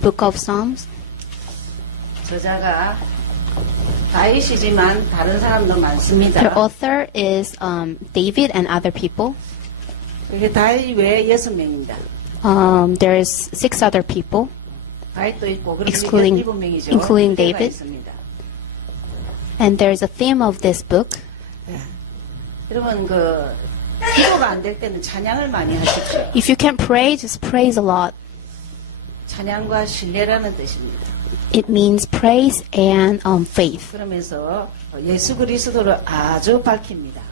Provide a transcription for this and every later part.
Book of Psalms. 저자가 다윗이지만 다른 사람도 The 많습니다. author is David and other people. 이게 다윗 외에 6명입니다. There's 6 other people, 다윗도 있고 그렇게 excluding 7명이죠. including David. 있습니다. And there's a theme of this book. 여러분 기도가 안 될 때는 찬양을 많이 하십시오. If you can't pray, just praise a lot. 찬양과 신뢰라는 뜻입니다. It means praise and faith. 그러면서 예수 그리스도를 아주 밝힙니다.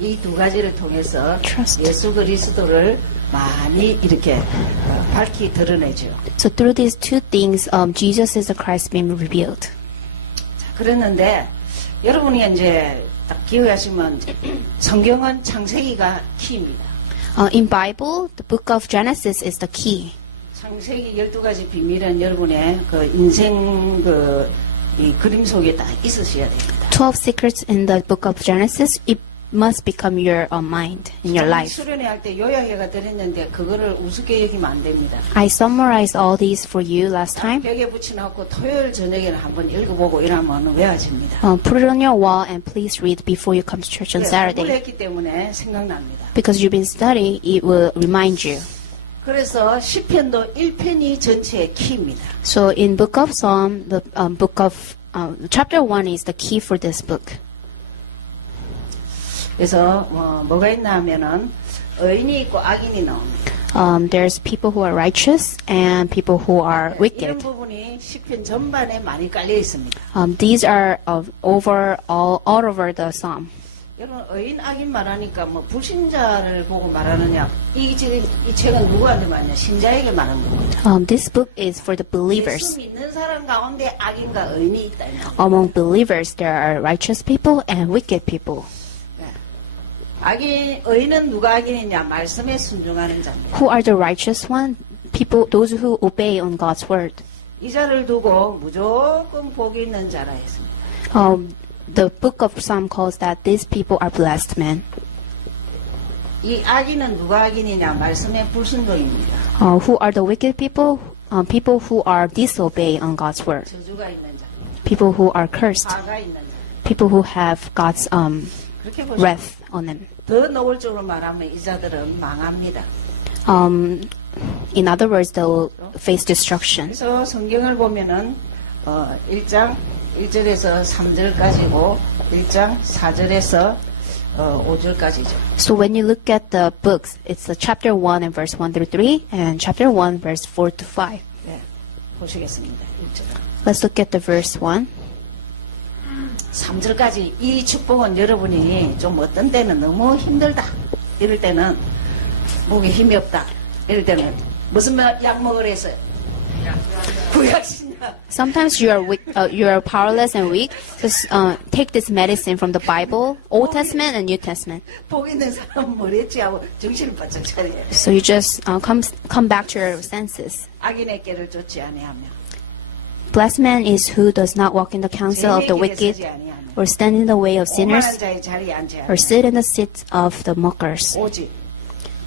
이 두 가지를 통해서 Trust. 예수 그리스도를 많이 이렇게 밝히 드러내죠. So through these 2 things, Jesus is the Christ being revealed. 그랬는데 여러분이 이제 딱 기억하시면 성경은 창세기가 키입니다. In Bible, the book of Genesis is the key. 창세기 12가지 비밀은 여러분의 인생 이 그림 속에 다 있으셔야 됩니다. 12 secrets in the book of Genesis, it must become your mind in your life. 수련회 할 때 요약해가 드렸는데 그거를 우습게 여기면 안 됩니다. I summarized all these for you last time. 벽에 붙여놓고 토요일 저녁에는 한번 읽어보고 이러면 외워집니다. Put it on your wall and please read before you come to church on Saturday. 했기 때문에 생각납니다. Because you've been studying, it will remind you. 그래서 시편도 1편이 전체의 키입니다. So in book of Psalm, the book of chapter 1 is the key for this book. 그래서 뭐가 있나 하면은 의인이 있고 악인이 나옵니다. There's people who are righteous and people who are 이런 wicked. 부분이 시편 전반에 많이 깔려 있습니다. These are all over the psalm. 여러분 의인 악인 말하니까 불신자를 보고 말하느냐? 이 책은 누구한테 말하냐? 신자에게 말하는 겁니다. This book is for the 예수 believers. 믿는 사람 가운데 악인과 의인이 있다. Among believers, there are righteous people and wicked people. 의인은 누가 악인이냐? 말씀에 순종하는 자입니다. Who are the righteous one? People, those who obey on God's word. 이 자를 두고 무조건 복이 있는 자라 했습니다. The book of Psalm calls that these people are blessed men. 이 악인은 누가 악인이냐? 말씀의 불순종입니다. Who are the wicked people? People who are disobey on God's word. 저주가 있는 자, People who are cursed. 화가 있는 자. People who have God's 그렇게 보시면 wrath on them. 더 노골적으로 말하면 이 자들은 망합니다. In other words, they will face destruction. 그래서 성경을 보면은 1장 1절에서 3절까지고 1장 4절에서 5절까지죠. So when you look at the books, it's the chapter 1 and verse 1 through 3 and chapter 1 verse 4 to 5. 네, 보시겠습니다. 1절. Let's look at the verse 1. 3절까지 이 축복은 여러분이 좀 어떤 때는 너무 힘들다. 이럴 때는 목에 힘이 없다. 이럴 때는 무슨 약 먹으래서 구약신약. Sometimes you are weak, you are powerless and weak. Just take this medicine from the Bible, Old Testament and New Testament. 복 있는 사람은 뭐랬지 하고 정신을 바짝 차려야 돼. So you just come back to your senses. 악인의 길을 쫓지 아니하며 Blessed man is who does not walk in the counsel of the wicked, or stand in the way of sinners, 오만한 자의 자리에 앉지 or 않으며 sit in the seat of the mockers.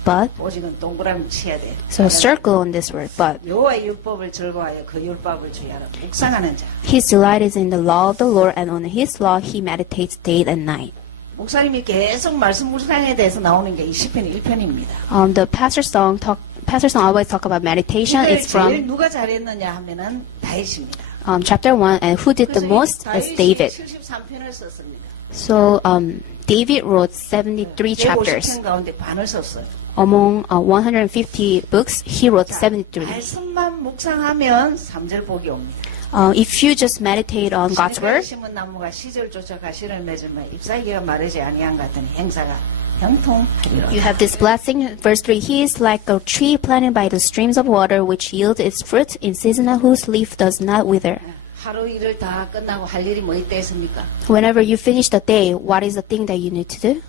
But, 오직은 동그라미 쳐야 돼. so circle on this word, but. 여호와의 율법을 즐거워하여 그 율법을 주야라. 묵상하는 자. His delight is in the law of the Lord, and on his law he meditates day and night. 목사님이 계속 말씀 묵상에 대해서 나오는 게 이 시편 1편입니다. The pastor's song always talk about meditation. It's 제일 from 누가 잘했느냐 하면은 다윗입니다. chapter 1, and who did the most is David. 73편을 썼습니다. So David wrote 73 chapters. 150편 가운데 반을 썼어요. Among 150 books, he wrote 73. 말씀만 묵상하면 3절 복이 옵니다. If you just meditate on God's word, 심은 나무가 시절 쫓아 가시를 맺으면 잎사귀가 마르지 아니한 같은 행사가 형통하리라. you have this blessing. Verse 3, he is like a tree planted by the streams of water, which yields its fruit in season and whose leaf does not wither. 하루 일을 다 끝나고 할 일이 뭐 있다 했습니까? Whenever you finish the day, what is the thing that you need to do?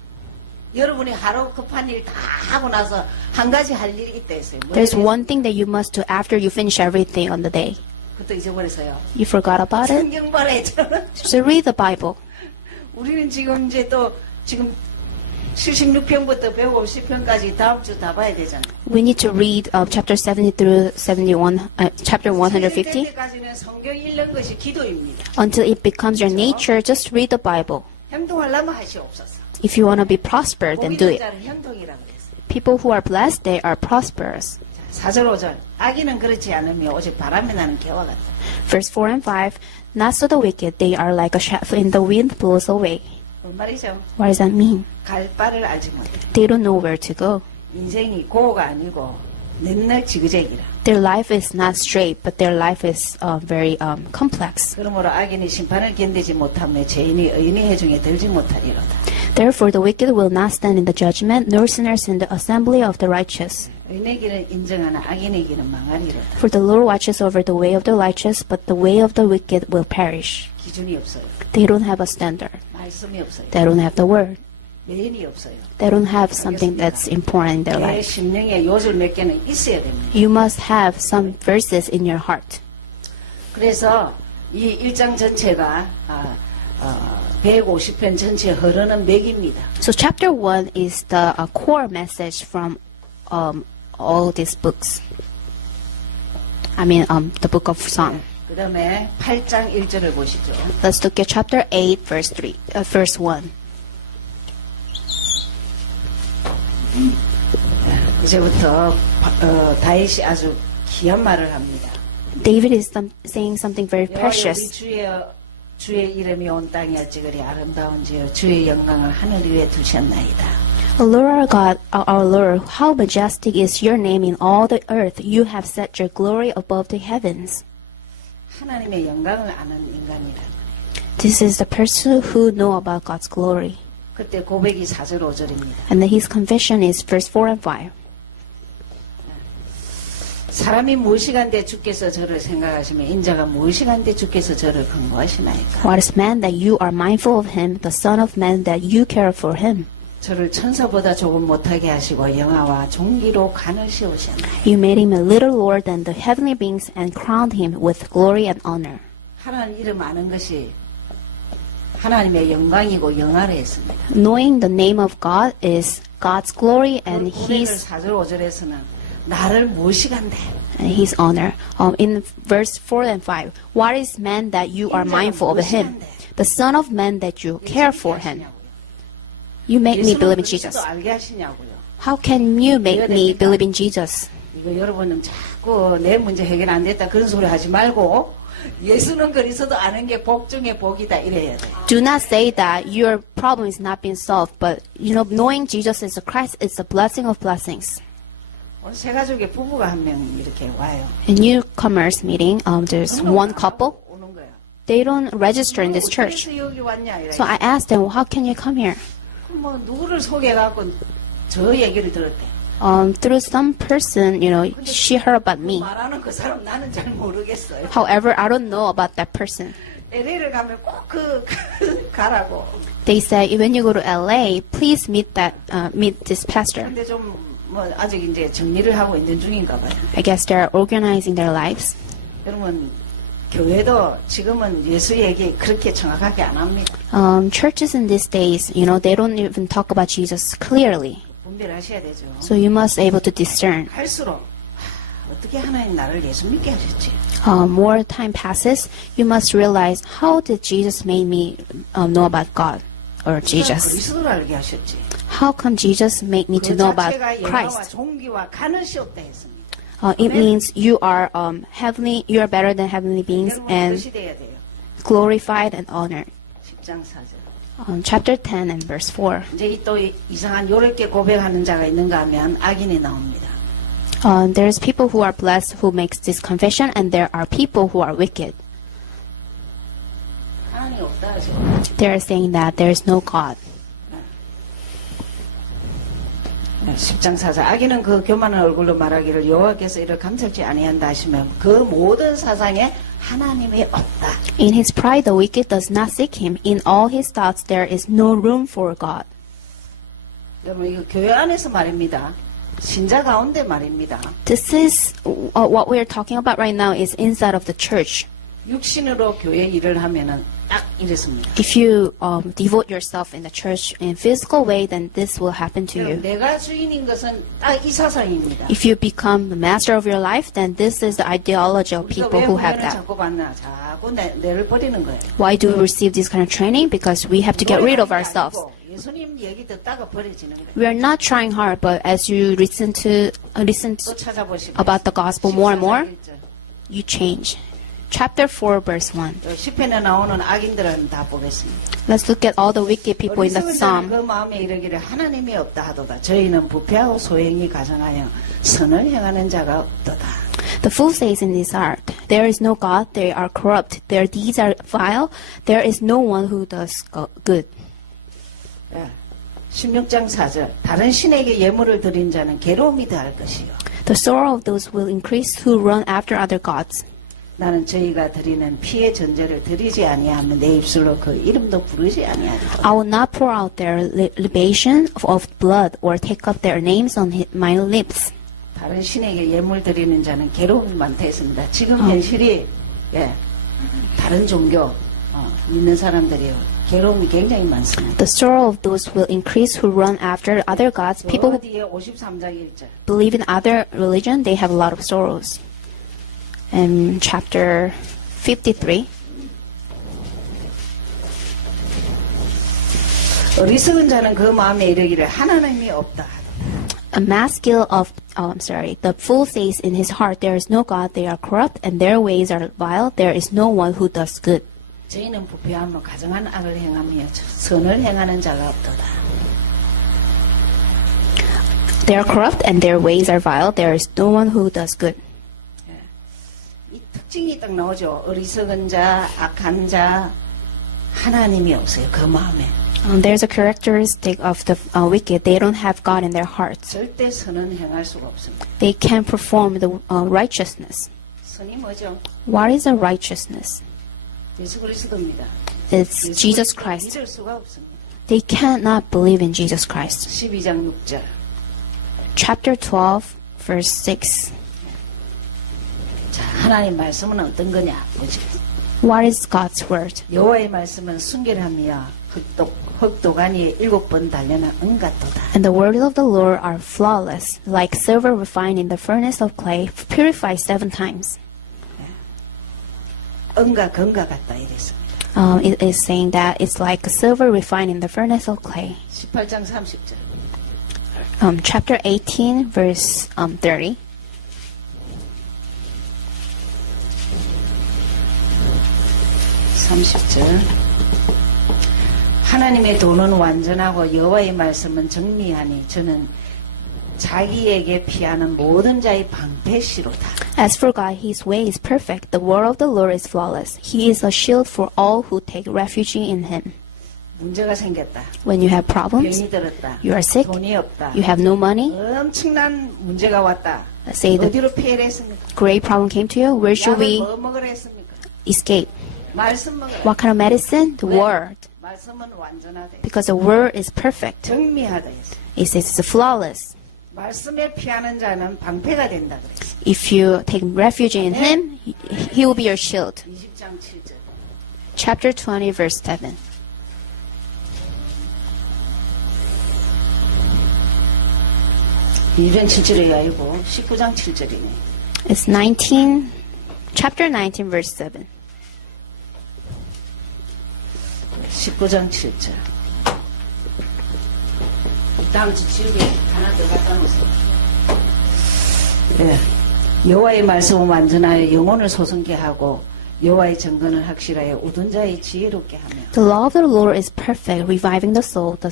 여러분이 하루 급한 일 다 하고 나서 한 가지 할 일이 있다 했어요. There's one thing that you must do after you finish everything on the day. 그것도 잊어버렸어요. You forgot about it? 성경 봐라 했잖아. So read the Bible. 우리는 지금 이제 또 지금 76편부터 150편까지 다음 주 다 봐야 되잖아. We need to read chapter 70 through 71, chapter 150. 때까지는 성경 읽는 것이 기도입니다. Until it becomes your nature, just read the Bible. 행동하려면 하시옵소서. If you want to be prosperous, then do 복이 it. 자는 행동이라고 했어요. People who are blessed, they are prosperous. 4절 5절 악인은 그렇지 않으며 오직 바람에 나는 개와 같다. Verse 4 and 5, not so the wicked, they are like a shaft in the wind blows away. 뭔 말이죠? What does that mean? 갈 바를 알지 못해. They don't know where to go. 인생이 고가 아니고 맨날 지그재기라. Their life is not straight, but their life is very complex. 그러므로 악인이 심판을 견디지 못하며 죄인이 의인의 회중에 들지 못하리로다. Therefore the wicked will not stand in the judgment, nor sinners in the assembly of the righteous. 의인의 길은 인정하나 악인의 길은 망하리로다. For the Lord watches over the way of the righteous, but the way of the wicked will perish. 기준이 없어요. They don't have a standard. 말씀이 없어요. They don't have the word. 메인이 없어요. They don't have something that's important in their 내 life. 심령에 요절 몇 개는 있어야 됩니다. You must have some verses in your heart. 그래서 이 1장 전체가 150편 전체 흐르는 맥입니다. So chapter 1 is the core message from all these books. I mean, the book of Psalm. 그 다음에 8장 1절을 보시죠. Let's look at chapter 8, verse 1. 이제부터 다윗이 아주 귀한 말을 합니다. David is saying something very 여호와 우리 precious. 주의 이름이 온 땅에 어찌그리 아름다운지요 주의 영광을 하늘 위에 두셨나이다. Lord our God, our Lord, how majestic is your name in all the earth. You have set your glory above the heavens. 하나님의 영광을 아는 인간이라. This is the person who know about God's glory. 그때 고백이 4절 5절입니다. And then his confession is verse 4 and 5. 사람이 무엇이간데 주께서 저를 생각하시며 인자가 무엇이간데 주께서 저를 근거하시나이까. What is man that you are mindful of him, the son of man that you care for him? 저를 천사보다 조금 못하게 하시고 영화와 종기로 간을 씌우셨나이다. You made him a little lower than the heavenly beings and crowned him with glory and honor. 하나님 이름 아는 것이 하나님의 영광이고 영화를 했습니다. Knowing the name of God is God's glory and 고백을 his 4절 5절에서는 나를 무엇이간데 his honor. In verse 4 and 5, what is man that you are mindful of him? The son of man that you care for him. You make me believe in Jesus. 알게 하시냐고요. How can you make me believe in Jesus? 이거 여러분은 자꾸 내 문제 해결 안 됐다 그런 소리 하지 말고 예수는 그리스도 아는 게 복 중에 복이다 이래야 돼. Do not say that your problem is not being solved, but knowing Jesus is a Christ is a blessing of blessings. 오늘 세 가족의 부부가 한 명 이렇게 와요. In newcomers meeting, there's one couple. 오는 거야. They don't register in this church. 어디서 여기 왔냐 이래. So I asked them, how can you come here? 뭐 누구를 소개해갖고 저 얘기를 들었대. Through some person, she heard about me. 말하는 그 사람 나는 잘 모르겠어요. However, I don't know about that person. LA를 가면 꼭 가라고. They said, when you go to LA, please meet this pastor. 근데 좀 뭐 아직 이제 정리를 하고 있는 중인가 봐요. I guess they're organizing their lives. 여러분 교회도 지금은 예수 얘기 그렇게 정확하게 안 합니다. Churches in these days, they don't even talk about Jesus clearly. 분별하셔야 되죠. So you must able to discern. 할수록 어떻게 하나님 나를 예수 믿게 하셨지? More time passes, you must realize how did Jesus make me know about God or Jesus? 그리스도를 알게 하셨지. How come Jesus made me to 그 know about 자체가 영화와 Christ? 종기와 간을 씌웠다 했습니다. It means you are heavenly, you are better than heavenly beings 여러분 and 그것이 돼야 돼요. glorified and honored. 10장 4절. Chapter 10 and verse 4. 이제 또 이상한 요렇게 고백하는 자가 있는가 하면 악인이 나옵니다. There's people who are blessed who makes this confession, and there are people who are wicked. 하나님 없다 하죠. They are saying that there is no God. 10장 4절. 악인은 그 교만한 얼굴로 말하기를 여호와께서 이를 감찰지 아니한다 하시면 그 모든 사상에 하나님이 없다. In his pride, the wicked does not seek him. In all his thoughts, there is no room for God. 여러분 이거 교회 안에서 말입니다. 신자 가운데 말입니다. This is what we are talking about right now is inside of the church. 육신으로 교회 일을 하면은 딱 이랬습니다. If you devote yourself in the church in physical way, then this will happen to you. 내가 주인인 것은 딱 이 사상입니다. If you become the master of your life, then this is the ideology of 우리가 people 왜 who have 훈련을 that. 자꾸 받나? 자꾸 내를 버리는 거예요. Why do we receive this kind of training? Because we have to get rid of ourselves. 예수님 얘기 듣다가 버려지는 거예요. We are not trying hard, but as you listen 또 찾아보시고 about the gospel more and more, 14절. you change. Chapter 4, verse 1. 또 시편에 나오는 악인들은 다 보겠습니다. Let's look at all the wicked people in the 어리석은 자는 psalm. 그 마음에 이르기를 하나님이 없다 하도다. 저희는 부패하고 소행이 가장하여 선을 행하는 자가 없도다. The fool says in his heart, there is no God, they are corrupt, their deeds are vile, there is no one who does good. 16장 4절. 다른 신에게 예물을 드린 자는 괴로움이 더할 것이요. The sorrow of those will increase who run after other gods. 나는 저희가 드리는 피의 전제를 드리지 아니하며 내 입술로 그 이름도 부르지 아니하리라. I will not pour out their libation of blood or take up their names on my lips. 다른 신에게 예물 드리는 자는 괴로움이 많다 했습니다. 지금 현실이 다른 종교 믿는 사람들이 괴로움이 굉장히 많습니다. The sorrow of those will increase who run after other gods. People who 뒤에 53장 1절. believe in other religion, they have a lot of sorrows. And chapter 53. 어리석은 자는 그 마음에 이르기를 하나님이 없다. A the fool says in his heart, there is no God, they are corrupt, and their ways are vile, there is no one who does good. 저희는 부패하며 가정한 악을 행하며 선을 행하는 자가 없도다. They are corrupt, and their ways are vile, there is no one who does good. 이 특징이 딱 나오죠. 어리석은 자, 악한 자, 하나님이 없어요. 그 마음에. There's a characteristic of the wicked, they don't have God in their hearts. 절대 선은 행할 수가 없습니다. They can't perform the righteousness. 선이 뭐죠? What is a righteousness? 예수 그리스도입니다. It's 예수 Jesus 그리스도 Christ. 믿을 수가 없습니다. They cannot believe in Jesus Christ. 12장 6절. Chapter 12, verse 6. 자, 하나님 말씀은 어떤 거냐? 뭐지? What is God's word? 여호와의 말씀은 순결함이야. 흑도가니에 7번 달려나 은같도다. And the words of the Lord are flawless, like silver refined in the furnace of clay, purified 7 times. 은과 금과 같다 이랬습니다. It is saying that it's like silver refined in the furnace of clay. 18장 30절. Chapter 18, verse 30. 하나님의 도는 완전하고 여호와의 말씀은 정리하니 저는 자기에게 피하는 모든 자의 방패시로다. As for God, His way is perfect. The word of the Lord is flawless. He is a shield for all who take refuge in Him. 문제가 생겼다. When you have problems, 병이 들었다. you are sick, 돈이 없다. you have no money, 엄청난 문제가 왔다. let's say the 어디로 피해를 했습니까? great problem came to you, where should 약을 we 뭐 먹으라 했습니까? escape? 말씀 먹으라. What kind of medicine? The word. 말씀은 완전하다. Because the word is perfect. 정미하다 했어. It says it's flawless. 말씀에 피하는 자는 방패가 된다 그랬어. If you take refuge in Him, He will be your shield. 20장 7절. Chapter 20, verse 7. 이런 7절이 아니고 19장 7절이네. It's chapter 19, verse 7. 19장 7절. 다음 주 지우개 하나 더 갖다 놓으세요. 예. 여호와의 말씀은 완전하여 영혼을 소성케 하고 여호와의 정건을 확실하여 웃은 자의 지혜롭게 하며. The law of the Lord is perfect, reviving the soul. The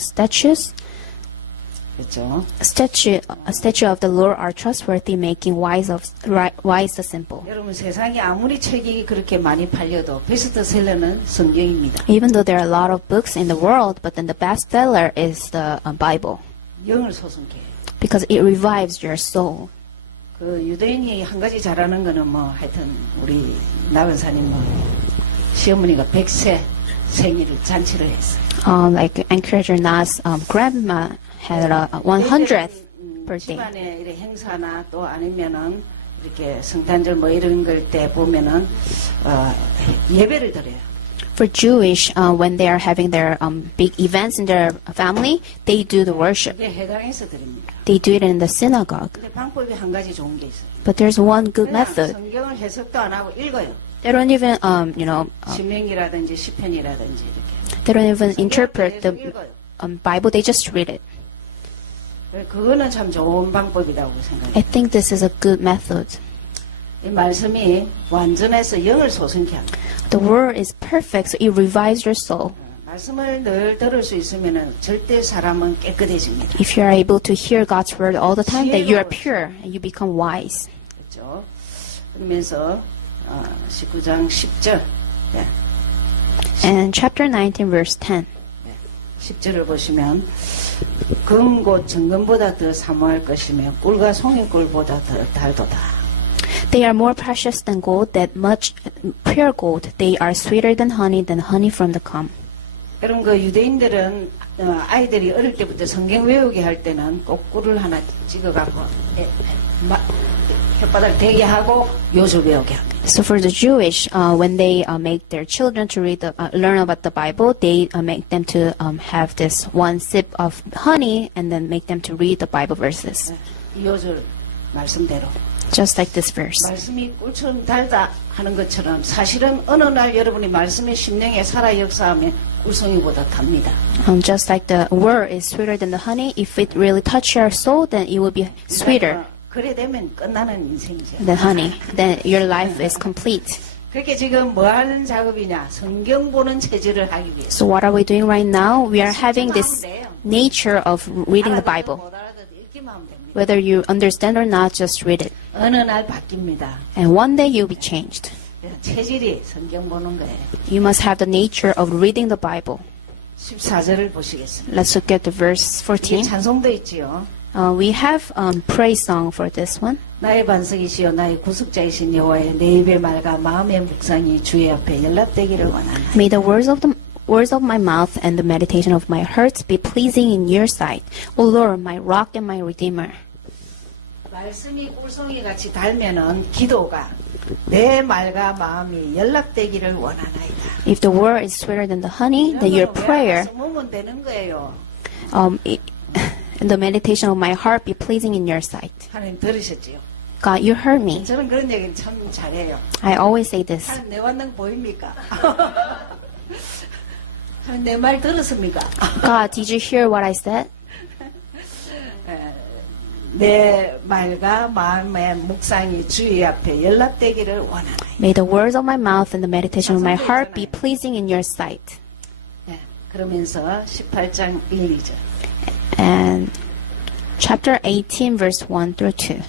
그렇죠? statute of the Lord are trustworthy, making wise the simple. 여러분 세상에 아무리 책이 그렇게 많이 팔려도 베스트셀러는 성경입니다. Even though there are a lot of books in the world, but then the bestseller is the Bible, 영을 소성케. because it revives your soul. 그 유대인이 한 가지 잘하는 거는 뭐 하여튼 우리 나은사님 뭐 시어머니가 100세 생일을 잔치를 했어요. Like encourage Nas grandma had a 100th birthday. 집안에 이렇게 행사나 또 아니면은 이렇게 성탄절 뭐 이런 걸 때 보면은 예배를 드려요. For Jewish, when they are having their big events in their family, they do the worship. 그게 해당해서 드립니다. They do it in the synagogue. 근데 방법이 한 가지 좋은 게 있어요. But there's one good 그냥 method. 성경을 해석도 안 하고 읽어요. They don't even, 신명기라든지 시편이라든지 이렇게. they don't even interpret the 읽어요. Bible. They just read it. 그거는 참 좋은 방법이라고 생각해요. I think this is a good method. 이 말씀이 완전해서 영을 소성케 합니다. The word is perfect, so it revives your soul. 말씀을 늘 들을 수 있으면 절대 사람은 깨끗해집니다. If you are able to hear God's word all the time, then you are pure and you become wise. 그렇죠? 그러면서 19장 10절 And chapter 19, verse 10. 10절을 보시면 금 곧 정금보다 더 사모할 것이며 꿀과 송이꿀보다 더 달도다. They are more precious than gold, that much pure gold. They are sweeter than honey from the comb. 여러분 그 유대인들은 아이들이 어릴 때부터 성경 외우게 할 때는 꼭 꿀을 하나 찍어갖고 혓바닥 대게 하고 요술 외우게 합니다. So for the Jewish, when they make their children to learn about the Bible, they make them to have this one sip of honey and then make them to read the Bible verses. 이 요술 말씀대로. Just like this verse. 말씀이 꿀처럼 달다 하는 것처럼 사실은 어느 날 여러분이 말씀의 심령에 살아 역사하면 꿀송이보다 답니다. Just like the word is sweeter than the honey, if it really touches your soul, then it will be sweeter 그래 되면 끝나는 인생이죠. than honey. Then your life is complete. 그렇게 지금 뭐 하는 작업이냐? 성경 보는 체질을 하기 위해서. So what are we doing right now? We are having this nature of reading the Bible. 못 알아도 읽기만 하면 됩니다. Whether you understand or not, just read it. 어느 날 바뀝니다. And one day you'll be changed. 체질이 성경 보는 거예요. You must have the nature of reading the Bible. 14절을 보시겠습니다. Let's look at the verse 이게 14. 찬송도 있지요. We have praise song for this one. 나의 반석이시여 나의 구속자이신 여호와여 내 입의 말과 마음의 묵상이 주의 앞에 연락되기를 원하나. May the words of my mouth and the meditation of my heart be pleasing in your sight, O Lord, my rock and my redeemer. 말씀이 꿀송이 같이 달면은 기도가 내 말과 마음이 연락되기를 원하나이다. If the word is sweeter than the honey, then your prayer 모으면 되는 거예요. and the meditation of my heart be pleasing in your sight. 하나님 들으셨지요? God, you heard me. 저는 그런 얘기는 참 잘해요. I always say this. 하나님 내 완능 보입니까? 하나님 내 말 들었습니까? God, did you hear what I said? 내 말과 마음의 묵상이 주의 앞에 연락되기를 원하나이다. May the words of my mouth and the meditation of my heart be pleasing in your sight. 네, 그러면서 18장 1, 2절. And chapter 18, verse 1 through 2.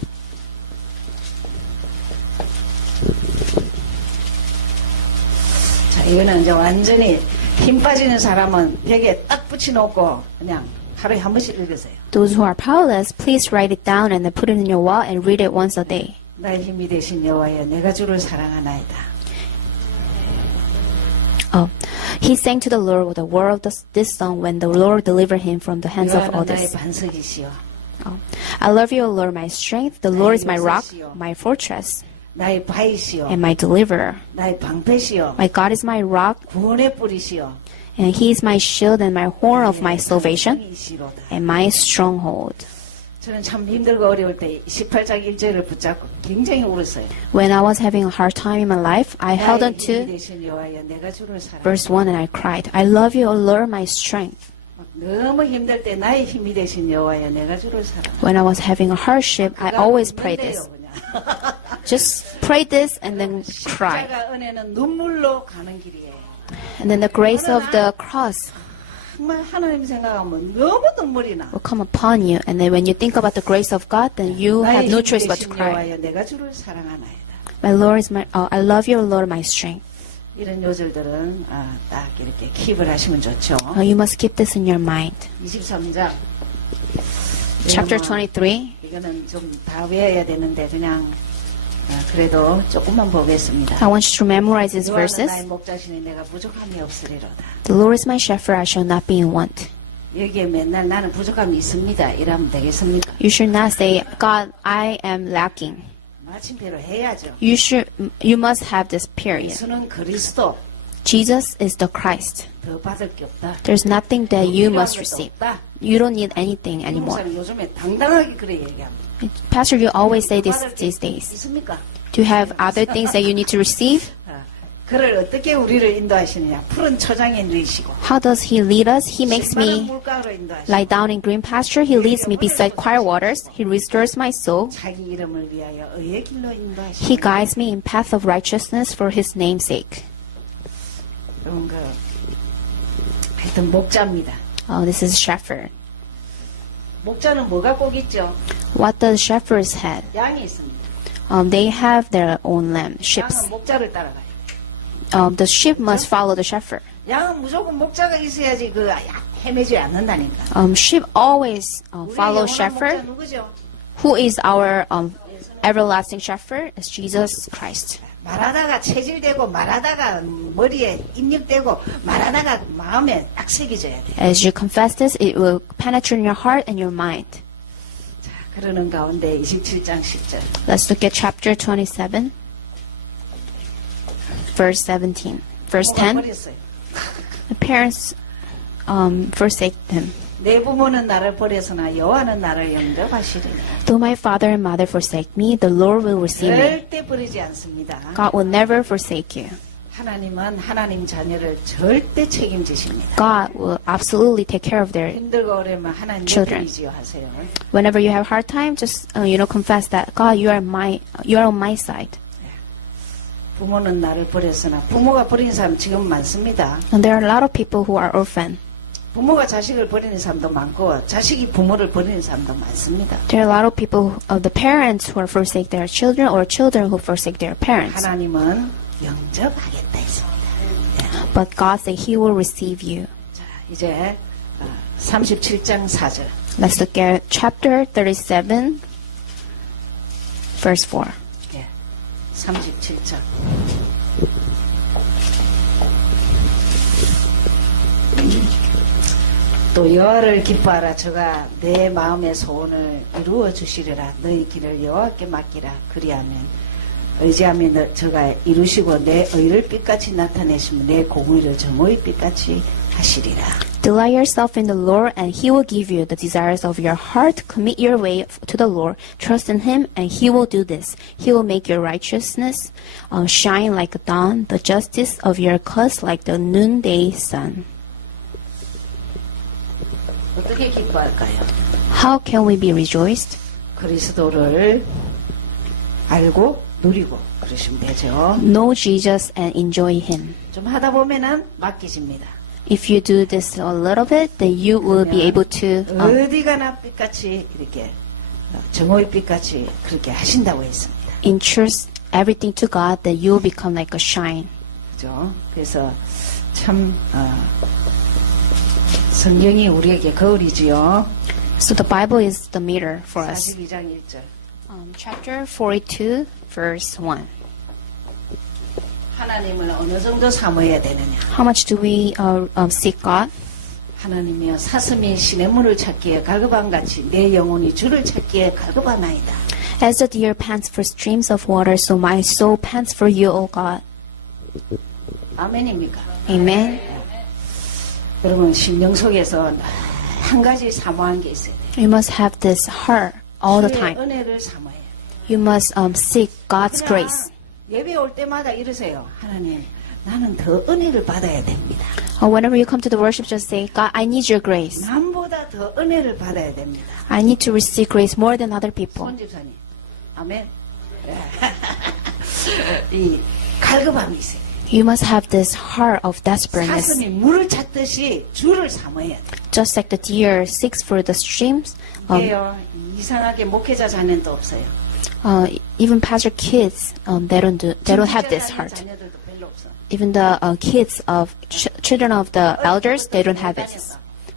자, 이거는 이제 완전히 힘 빠지는 사람은 벽에 딱 붙여놓고 그냥 하루에 한 번씩 읽으세요. Those who are powerless, please write it down and then put it in your wall and read it once a day. 나의 힘이 되신 여호와여 내가 주를 사랑하나이다. He sang to the Lord with the word of this song when the Lord delivered him from the hands of 여호와는 나의 others. 반석이시여 I love you, O Lord, my strength. The Lord is my rock, my fortress, 나의 바위시여 and my deliverer. 나의 방패시여 My God is my rock, 구원의 뿌리시여 and He is my shield and my horn of my salvation, 이시로다. and my stronghold. 저는 참 힘들고 어려울 때 18장 1절을 붙잡고 굉장히 울었어요. When I was having a hard time in my life, I held on 나의 힘이 to 되신 여호와여 내가 주를 사랑하나이다. verse 1 and I cried, I love you, O Lord, my strength. 너무 힘들 때 나의 힘이 되신 여호와여 내가 주를 사랑하나이다. When I was having a hardship, I always prayed this. Just pray this and then cry. 십자가 은혜는 눈물로 가는 길이에요. And then the grace of the cross 정말 하나님 생각하면 너무 눈물이 나. will come upon you. And then when you think about the grace of God, then you have 나의 no 힘이 choice but to 되신 cry. 여호와여 내가 주를 사랑하나이다. My Lord is I love you, O Lord, my strength. 이런 요절들은 딱 이렇게 킵을 하시면 좋죠. You must keep this in your mind. 23장. Chapter 23. 이거는 좀 다 외워야 되는데 그냥 그래도 조금만 보겠습니다. I want you to memorize these 여호와는 verses. 나의 목자시니 내가 부족함이 없으리로다. The Lord is my shepherd, I shall not be in want. 여기에 맨날 나는 부족함이 있습니다. 이러면 되겠습니까? You should not say, God, I am lacking. 마침표로 해야죠. You must have this period. 예수는 그리스도, Jesus is the Christ. 더 받을 게 없다. There's nothing that you 필요한 must 것도 receive. 없다. You don't need anything anymore. 목사님 요즘에 당당하게 그래 얘기합니다. Pastor, you always say this 받을 게 these days. 있습니까? Do you have other things that you need to receive? 그를 어떻게 우리를 인도하시느냐? 푸른 초장에 누이시고 How does He lead us? He makes 신바람 me 물가로 인도하시고 lie down in green pasture. He leads me beside quiet waters. He restores my soul. 자기 이름을 위하여 의의 길로 인도하시고 He guides me in path of righteousness for His name's sake. 그런 거 하여튼 목자입니다. Oh, this is shepherd. 목자는 뭐가 꼭 있죠? What does shepherds have? 양이 있습니다. They have their own lamb, ships. 양은 목자를 따라가요. The sheep must follow the shepherd. 양은 무조건 목자가 있어야지 헤매지 않는다니까. Sheep always 우리의 follow 영원한 shepherd. 목자 누구죠? Who is our everlasting shepherd? It's Jesus Christ. 말하다가 체질되고 말하다가 머리에 입력되고 말하다가 마음에 딱 새겨져야 돼. As you confess this, it will penetrate your heart and your mind. 자, 그러는 가운데 27장 10절. Let's look at chapter 27, verse 17. Verse 10. 버렸어요. The parents forsake him. 내 부모는 나를 버려서나 여호와는 나를 영접하시리니. Though my father and mother forsake me, the Lord will receive me. 절대 버리지 않습니다. God will never forsake you. 하나님은 하나님 자녀를 절대 책임지십니다. God will absolutely take care of their. 힘들고 어려우면 하나님 내 Children. 편이지요 하세요. Whenever you have hard time, just confess that God, you are on my side. 부모는 나를 버렸으나 부모가 버린 사람 지금 많습니다. And there are a lot of people who are orphan. 부모가 자식을 버리는 사람도 많고 자식이 부모를 버리는 사람도 많습니다. There are a lot of people, the parents who are forsake their children, or children who forsake their parents. 하나님은 영접하겠다 했습니다. But God said He will receive you. 자, 이제 37장 4절. Let's look at chapter 37, verse 4. 예, 37장. 또 여호와를 기뻐하라. 저가 내 마음의 소원을 이루어 주시리라. 너희 길을 여호와께 맡기라. 그리하면 의지하면 저가 이루시고 내 의를 빛같이 나타내시면 내 공의를 정오의 빛같이 하시리라. Delight yourself in the Lord, and He will give you the desires of your heart. Commit your way to the Lord. Trust in Him, and He will do this. He will make your righteousness shine like a dawn, the justice of your cause like the noonday sun. 어떻게 기뻐할까요? How can we be rejoiced? 그리스도를 알고 누리고 그러시면 되죠. Know Jesus and enjoy Him. 좀 하다 보면은 맡기십니다. If you do this a little bit, then you will be able to. 어디 가나 빛같이 이렇게 정오의 빛같이 그렇게 하신다고 했습니다. Entrust everything to God, that you will become like a shine. 그죠? 그래서 참 성경이 우리에게 거울이지요. So the Bible is the mirror for us. 42장 1절. Chapter 42, verse 1. 하나님을 어느 정도 사모해야 되느냐? How much do we seek God? 하나님이여 사슴이 시냇물을 찾기에 갈급한같이 내 영혼이 주를 찾기에 갈급하나이다. As the deer pants for streams of water, so my soul pants for you, O God. 아멘입니까? Amen. 여러분 심령 속에서 한 가지 사모한 게 있어야 돼요. You must have this heart all the 주의 time. 은혜를 사모해야 돼요. You must seek God's 그냥 grace. 예배 올 때마다 이러세요. 하나님, 나는 더 은혜를 받아야 됩니다. Whenever you come to the worship, just say, God, I need your grace. 남보다 더 은혜를 받아야 됩니다. I need to receive grace more than other people. 손 집사님, 아멘. 이 갈급함이 있어요. You must have this heart of desperateness. 사슴이 물을 찾듯이 주를 사모해야 돼요. Just like the deer seeks for the streams, 이게요, 이상하게 목회자 자녀도 없어요. even pastor kids, they don't have this heart. 자녀들도 별로 없어. Even the kids of children of the elders, they don't have it.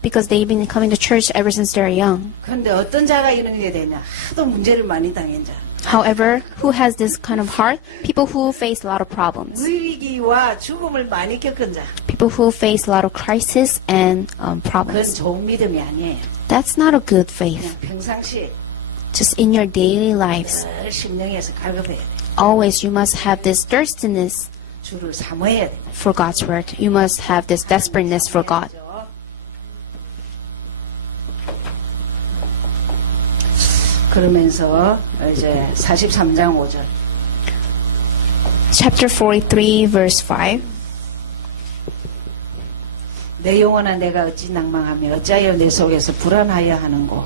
Because they've been coming to church ever since they're young. 그런데 어떤 자가 이런 게 되냐? 하도 문제를 많이 당한 자. However, who has this kind of heart? People who face a lot of problems. 위기와 죽음을 많이 겪은 자. People who face a lot of crisis and 그건 problems. 좋은 믿음이 아니에요. That's not a good faith. 그냥 평상시 Just in your daily lives, 늘 심령에서 갈급해야 돼. always you must have this thirstiness 주를 사모해야 돼. for God's word. You must have this desperateness for God. 그러면서 이제 43장 5절. Chapter 43, verse 5. 내 영혼아 내가 어찌 낭망하며 어찌하여 내 속에서 불안하여 하는고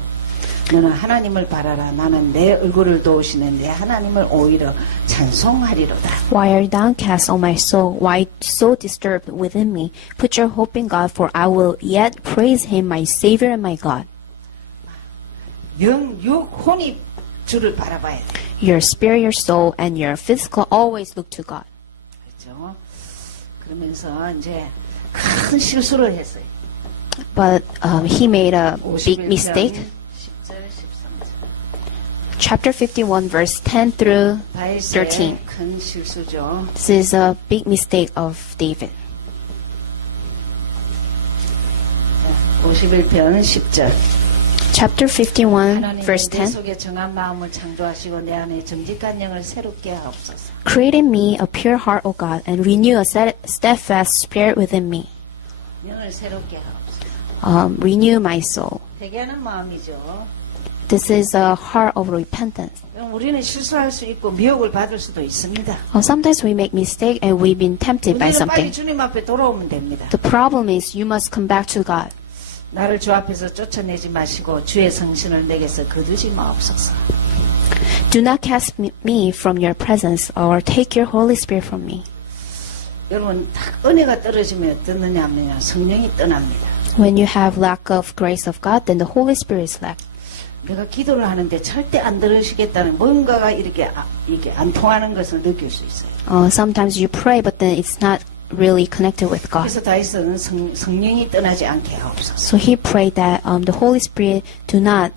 너는 하나님을 바라라. 나는 내 얼굴을 도우시는 내 하나님을 오히려 찬송하리로다. Why are you downcast, O my soul? Why so disturbed within me? Put your hope in God, for I will yet praise him, my Savior and my God. 혼이 주를 바라봐야 돼. Your spirit, your soul, and your physical always look to God. 그렇죠? 그러면서 이제 큰 실수를 했어요. But he made a big 51편 mistake. 10절, 13절. Chapter 51, verse 10 through 다윗의 13. 큰 실수죠. This is a big mistake of David. 51편 10절. Chapter 51, 하나님은 verse 내 10. 속에 정한 마음을 창조하시고 내 안에 정직한 영을 새롭게 하옵소서. Create in me a pure heart, O God, and renew a steadfast spirit within me. 영을 새롭게 하옵소서. Renew my soul. 회개하는 마음이죠. This is a heart of repentance. 우리는 실수할 수 있고 미혹을 받을 수도 있습니다. Sometimes we make mistake and we've been tempted by 우리는 빨리 something. 주님 앞에 돌아오면 됩니다. The problem is you must come back to God. 나를 주 앞에서 쫓아내지 마시고 주의 성신을 내게서 거두지 마옵소서. Do not cast me from your presence or take your Holy Spirit from me. 여러분 딱 은혜가 떨어지면 어떻느냐 하면 성령이 떠납니다. When you have lack of grace of God, then the Holy Spirit is lack. 내가 기도를 하는데 절대 안 들으시겠다는 뭔가가 이렇게 안 통하는 것을 느낄 수 있어요. Sometimes you pray, but then it's not really connected with God. 그래서 다윗은 성령이 떠나지 않게 하옵소서. So he prayed that the Holy Spirit do not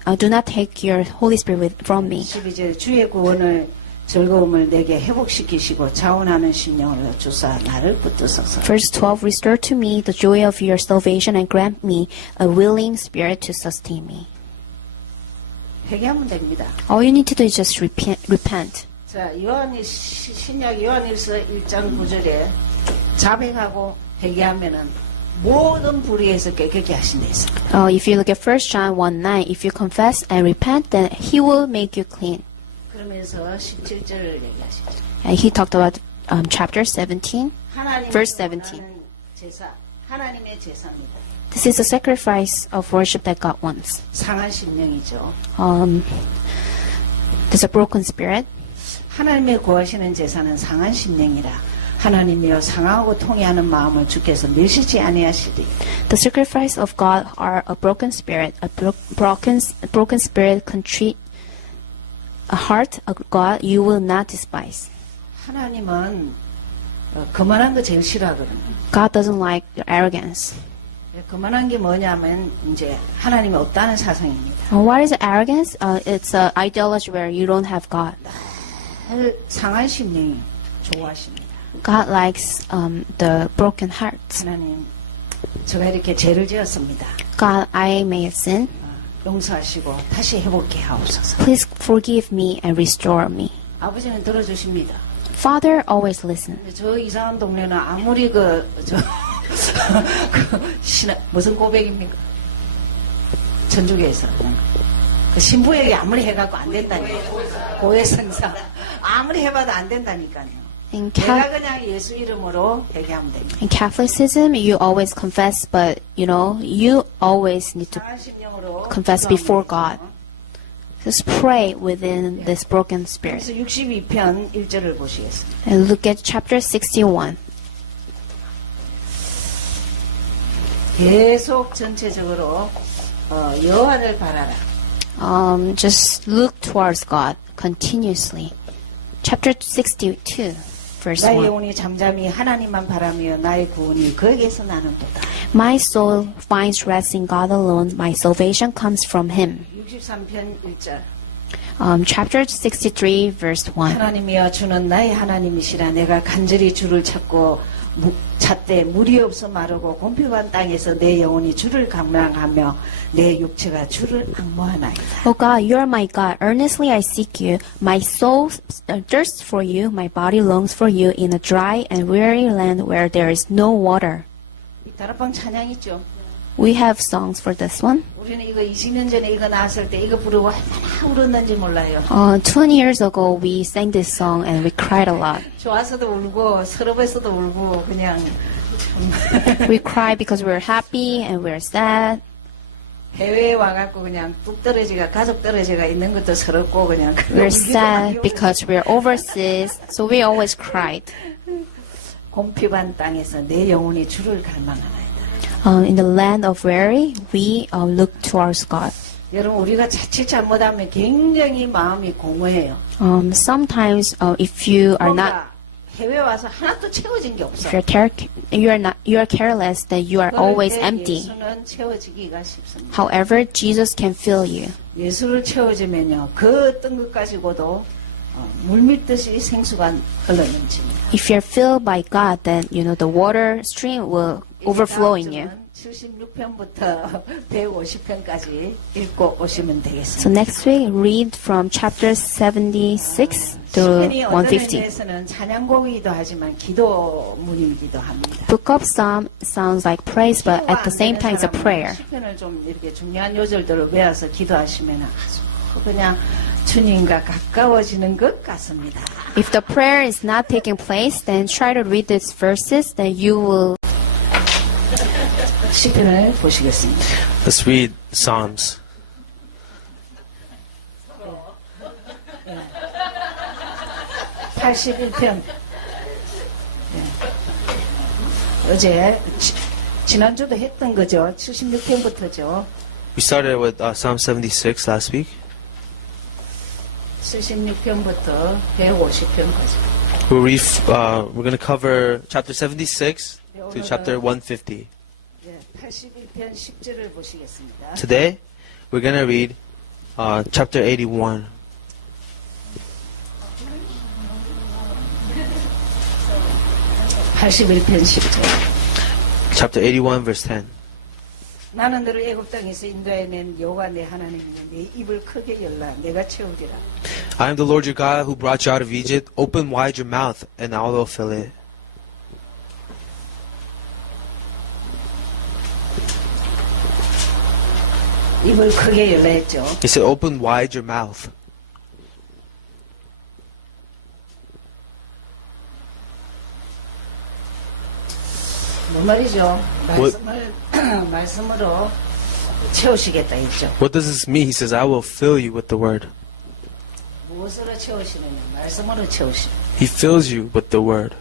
take your Holy Spirit from me. 12절 주의 구원을 즐거움을 내게 회복시키시고 자원하는 심령을 주사 나를 붙드소서. Verse 12, restore to me the joy of your salvation and grant me a willing spirit to sustain me. 회개하면 됩니다. All you need to do is just repent. 자, 신약 요한일서 1장 9절에 자백하고 회개하면은 모든 불의에서 깨끗게 하신다 했어. If you look at 1 John 1:9, if you confess and repent, then he will make you clean. 그러면서 17절을 얘기하시죠. And he talked about chapter 17. 하나님의 Verse 17. 제사, 하나님의 제사입니다. This is a sacrifice of worship that God wants. 상한 심령이죠. There's a broken spirit. 하나님의 구하시는 제사는 상한 심령이라 하나님이여 상하고 통해하는 마음을 주께서 멸시지 아니하시리. The sacrifice of God are a broken spirit, a broken spirit, contrite a heart of God you will not despise. 하나님은 거만한 거 제일 싫어하거든요. God doesn't like arrogance. 거만한 게 뭐냐면 이제 하나님이 없다는 사상입니다. What is arrogance? It's an ideology where you don't have God. 상한 심령이 좋아하십니다. God likes the broken hearts. 하나님, 제가 이렇게 죄를 지었습니다. God, I may have sinned. 용서하시고 다시 회복해 하옵소서. Please forgive me and restore me. 아버지는 들어주십니다. Father always listens. 근데 저 이상한 동네는 아무리 무슨 고백입니까? 전주교에서 그 신부에게 아무리 해갖고 안 된다니까. 고해성사 아무리 해봐도 안 된다니까요. In, 내가 그냥 예수 이름으로 회개하면 됩니다. in Catholicism, you always confess, but you always need to 상한 심령으로 confess before God. Just pray within this broken spirit. 그래서 62편 1절을 보시겠습니다. And look at chapter 61. 계속 전체적으로 여호와를 바라라. Just look towards God continuously. Chapter 62, verse 나의 1. 영혼이 잠잠히 하나님만 바라며 나의 구원이 거기에서 나는도다. My soul finds rest in God alone. My salvation comes from Him. 63편 1절. Chapter 63, verse 1. 하나님이여 주는 나의 하나님이시라. 내가 간절히 주를 찾고 잣대 물이 없어 마르고 곰핍한 땅에서 내 영혼이 주를 갈망하며 내 육체가 주를 앙모하나이다. O God, you are my God. Earnestly I seek you. My soul thirsts for you. My body longs for you in a dry and weary land where there is no water. 이 다락방 찬양 있죠? We have songs for this one. 우리는 이거 20년 전에 이거 나왔을 때 이거 부르고 얼마나 울었는지 몰라요. 20 years ago, we sang this song and we cried a lot. 좋아서도 울고 서럽해서도 울고 그냥 We cried because we were happy and we were sad. 해외에 와갖고 그냥 뚝 떨어지가 가족 떨어지가 있는 것도 서럽고 그냥 We were sad because we were overseas, so we always cried. 곰핍한 땅에서 내 영혼이 주를 갈망하나이다. In the land of weary, we look towards God. 여러분 우리가 자칫 잘못하면 굉장히 마음이 공허해요. Sometimes, if you are not, 뭔가 해외 와서 하나도 채워진 게 없어. if you are careless, then you are always empty. 예수는 채워지기가 쉽습니다. However, Jesus can fill you. 예수를 채워주면요, 그 어떤 것 가지고도 물 밀듯이 생수가 흘러넘칩니다. If you're filled by God, then the water stream will overflow in you. 76편부터 150편까지 읽고 오시면 되겠습니다. So next week, read from chapter 76 to 시편이 어떤 150. 의미에서는 찬양곡이기도 하지만 기도문이기도 합니다. Book of Psalm sounds like praise, but at the same time, it's a prayer. 시편을 좀 이렇게 중요한 요절들을 외워서 기도하시면 아주 그냥 주님과 가까워지는 것 같습니다. If the prayer is not taking place, then try to read these verses, then you will. 시편을 보시겠습니다. Let's read Psalms. 네. 81편. 어제 지난주도 했던 거죠. 76편부터죠. We started with Psalm 76 last week. 76편부터 150편까지. We're going to cover chapter 76 to chapter 150. 81편 10절을 보시겠습니다. Today, we're going to read chapter 81. Chapter 81, verse 10. 나는 너를 애굽 땅에서 인도해낸 여호와 내 하나님이니 내 입을 크게 열라 내가 채우리라. I am the Lord your God who brought you out of Egypt. Open wide your mouth, and I will fill it. 입을 크게 열라 했죠. He said, open wide your mouth. 뭔 말이죠? 말씀으로 채우시겠다 했죠. What does this mean? He says, I will fill you with the word. 무엇으로 채우시느냐? 말씀으로 채우시. He fills you with the word.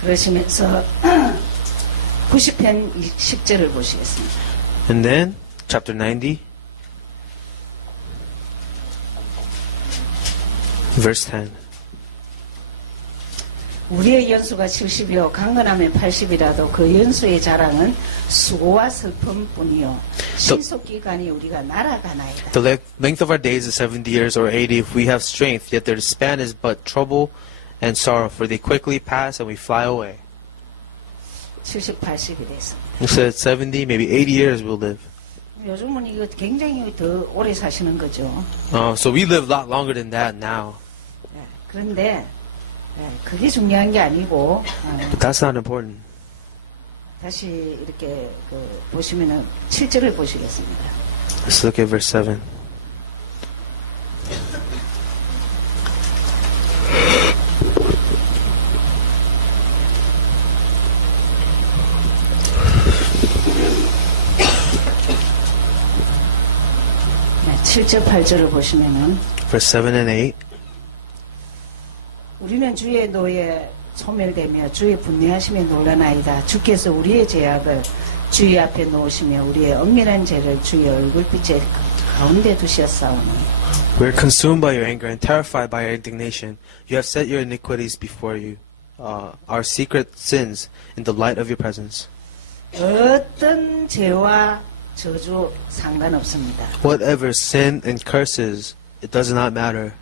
그러시면서 90편 10절을 보시겠습니다. And then, chapter 90, verse 10. 우리의 연수가 70이요 강건함의 80이라도 그 연수의 자랑은 수고와 슬픔뿐이요 신속기간이 우리가 날아가나이다. The length of our days is 70 years or 80 if we have strength, yet their span is but trouble and sorrow, for they quickly pass and we fly away. 70, 80이 돼서. He said 70, maybe 80 years we'll live. 요즘은 이거 굉장히 더 오래 사시는 거죠. So we live a lot longer than that now. 그런데 그게 중요한 게 아니고 But that's not important. 다시 이렇게 보시면은 7절을 보시겠습니다. Let's look at verse 7. 네, 7절, 8절을 보시면은 Verse 7 and 8. 우리는 주의 노에 소멸되며 주의 분내하심에 놀라나이다. 주께서 우리의 죄악을 주의 앞에 놓으시며 우리의 엄밀한 죄를 주의 얼굴빛에 가운데 두셨사오니. We are consumed by your anger and terrified by your indignation. You have set your iniquities before you, our secret sins in the light of your presence. 어떤 죄와 저주 상관없습니다. Whatever sin and curses, it does not matter.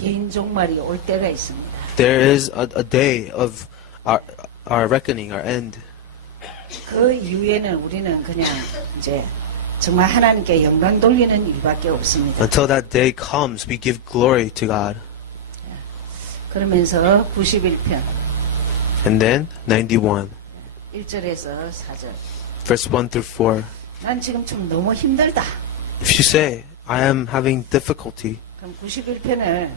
개인 종말이 올 때가 있습니다. There is a day of our reckoning, our end. 그 이후에는 우리는 그냥 이제 정말 하나님께 영광 돌리는 일밖에 없습니다. Until that day comes, we give glory to God. 그러면서 91편 And then 91, 1절에서 4절. verse 1 through 4. 난 지금 좀 너무 힘들다. If you say, I am having difficulty, 그럼 91편을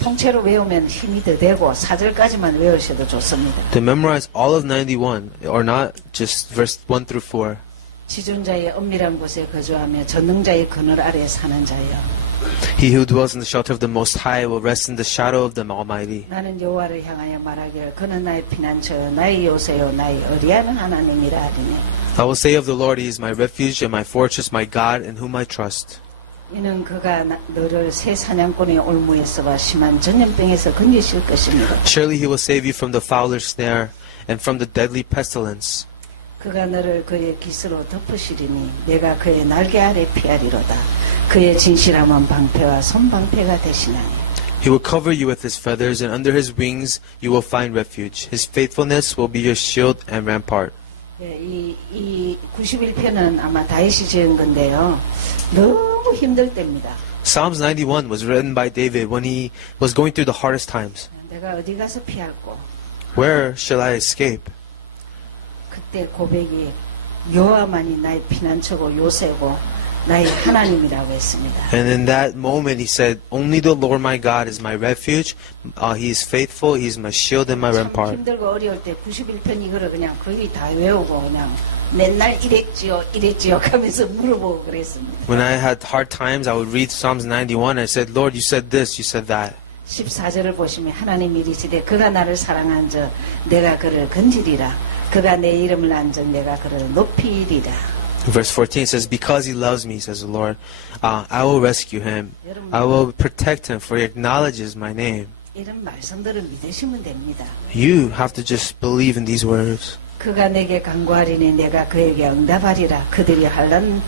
통째로 외우면 힘이 더 되고 4절까지만 외우셔도 좋습니다. to memorize all of 91, or not just verse 1 through 4. 지존자의 엄밀한 곳에 거주하며 전능자의 그늘 아래에 사는 자여. He who dwells in the shelter of the Most High will rest in the shadow of the Almighty. 나는 여호와를 향하여 말하기를 그는 나의 피난처요 나의 요새요 나의 의리하는 하나님이라 하리니 I will say of the Lord, He is my refuge and my fortress, my God, in whom I trust. 이는 그가 너를 새 사냥꾼의 올무에서와 심한 전염병에서 건지실 것입니다. Surely He will save you from the fowler's snare and from the deadly pestilence. 그가 너를 그의 깃으로 덮으시리니 내가 그의 날개 아래 피하리로다. 그의 진실함은 방패와 손방패가 되시나니 He will cover you with His feathers, and under His wings you will find refuge. His faithfulness will be your shield and rampart. 이 91편은 아마 다윗이 지은 건데요. 너무 힘들 때입니다. Psalms 91 was written by David when he was going through the hardest times. 내가 어디 가서 피할꼬? Where shall I escape? 그때 고백이 여호와만이 나의 피난처고 요새고 나의 하나님이라고 했습니다. And in that moment he said, only the Lord my God is my refuge. He is faithful. He is my shield and my 참 rampart. 힘들고 어려울 때 91편 이거를 그냥 거의 다 외우고 그냥 맨날 이랬지요 하면서 물어보고 그랬습니다. When I had hard times, I would read Psalms 91. I said, Lord, you said this, you said that. 14절을 보시면 하나님이 이르시되 그가 나를 사랑한 적 내가 그를 건지리라. 그가 내 이름을 안 적 내가 그를 높이리라. Verse 14 says, because he loves me, says the Lord, I will rescue him. I will protect him, for he acknowledges my name. 이런 말씀들을 믿으시면 됩니다. You have to just believe in these words. 그가 내게 간구하리니 내가 그에게 응답하리라. 그들이 환난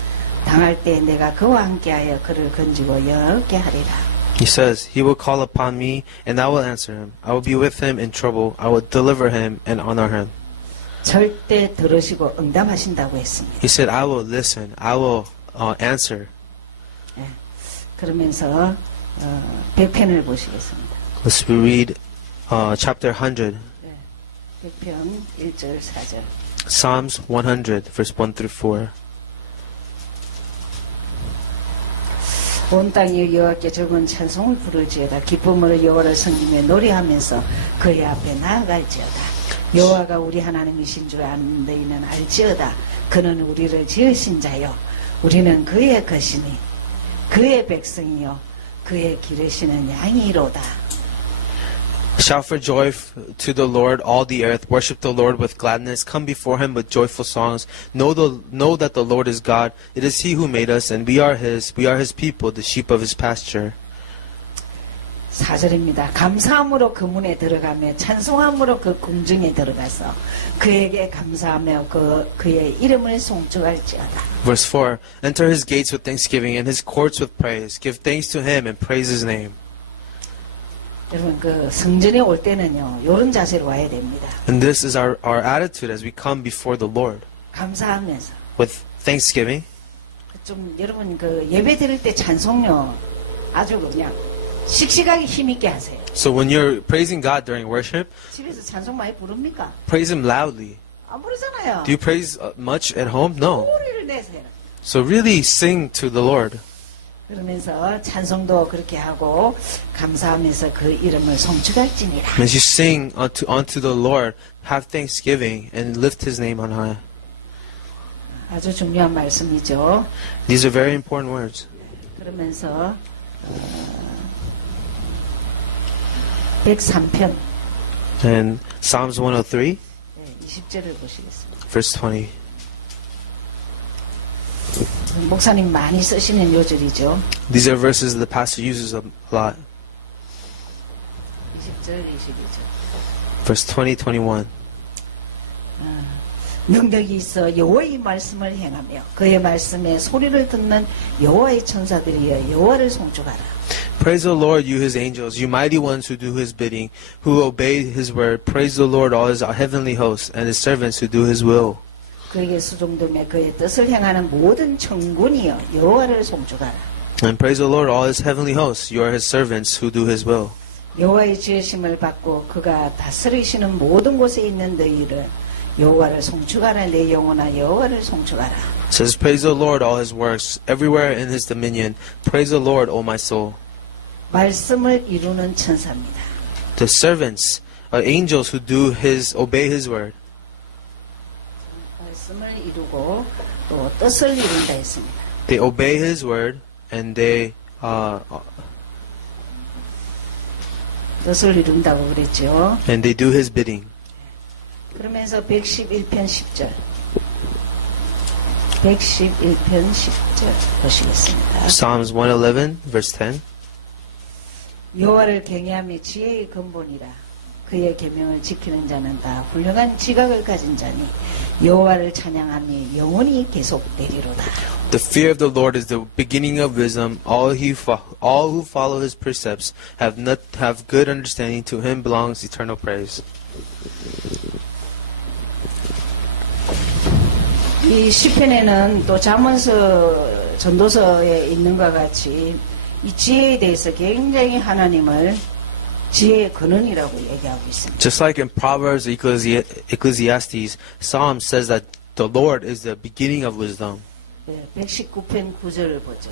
당할 때 내가 그와 함께하여 그를 건지고 여롭게 하리라. He says, he will call upon me, and I will answer him. I will be with him in trouble. I will deliver him and honor him. 절대 들으시고 응답하신다고 했습니다. He said, I will listen. I will answer. 예. 그러면서 100편을 보시겠습니다. Let's read chapter 100. 100편 1절 4절. Psalms 100, verse 1 through 4. 온 땅이 여호와께 즐거운 찬송을 부를지어다. 기쁨으로 여호와를 섬기며 노래하면서 그의 앞에 나아갈지어다. 여호와가 우리 하나님이신 줄 아는 너희는 알지어다. 그는 우리를 지으신 자요 우리는 그의 것이니 그의 백성이요 그의 기르시는 양이로다. Shout for joy to the Lord, all the earth. Worship the Lord with gladness. Come before Him with joyful songs. Know that the Lord is God. It is He who made us, and we are His. We are His people, the sheep of His pasture. 4절입니다. 감사함으로 그 문에 들어가며 찬송함으로 그 궁중에 들어가서 그에게 감사하며 그의 이름을 송축할지어다. Verse 4. Enter His gates with thanksgiving and His courts with praise. Give thanks to Him and praise His name. 여러분 그 성전에 올 때는요 이런 자세로 와야 됩니다. And this is our attitude as we come before the Lord. 감사하면서 With thanksgiving. 좀 여러분 그 예배 드릴 때 찬송요 아주 그냥 씩씩하게 힘있게 하세요. So when you're praising God during worship, 집에서 찬송 많이 부릅니까? praise Him loudly. 안 부르잖아요. Do you praise much at home? No. 소리를 내세요. So really sing to the Lord. 그러면서 찬송도 그렇게 하고 감사하면서 그 이름을 송축할지니라. As you sing unto the Lord, have thanksgiving and lift His name on high. 아주 중요한 말씀이죠. These are very important words. 그러면서 103편 And Psalms 103, 20절을 보시겠습니다. verse 20. 목사님 많이 쓰시는 요절이죠. These are verses the pastor uses a lot. 20절, 22절. Verse 20, 21. 능력이 있어 여호와의 말씀을 행하며 그의 말씀에 소리를 듣는 여호와의 천사들이여 여호와를 송축하라. Praise the Lord, you his angels, you mighty ones who do his bidding, who obey his word. Praise the Lord, all his heavenly hosts, and his servants who do his will. 그에게 수종됨에 그의 뜻을 행하는 모든 천군이여 여호와를 송축하라. And praise the Lord, all his heavenly hosts, you are his servants who do his will. 여호와의 지으심을 받고 그가 다스리시는 모든 곳에 있는 너희를 여호와를 송축하라. 내 영혼아 여호와를 송축하라. It says, praise the Lord, all his works, everywhere in his dominion. Praise the Lord, O my soul. 말씀을 이루는 천사입니다. The servants are angels who obey his word. 말씀을 이루고 또 뜻을 이룬다 했습니다. They obey his word and they 뜻을 이룬다고 그랬죠. do his bidding. 그러면서 111편 10절 111편 10절 보시겠습니다. Psalms 111 verse 10. 여호와를 경외함이 지혜의 근본이라. 그의 계명을 지키는 자는 다 훌륭한 지각을 가진 자니 여호와를 찬양함이 영원히 계속되리로다. The fear of the Lord is the beginning of wisdom. All who follow his precepts have good understanding. To him belongs eternal praise. 이 시편에는 또 잠언서 전도서에 있는 것 같이 이 지혜에 대해서 굉장히 하나님을 지혜의 근원이라고 얘기하고 있습니다. Just like in Proverbs, Ecclesiastes, Psalm says that the Lord is the beginning of wisdom. 119편 9절을 보죠.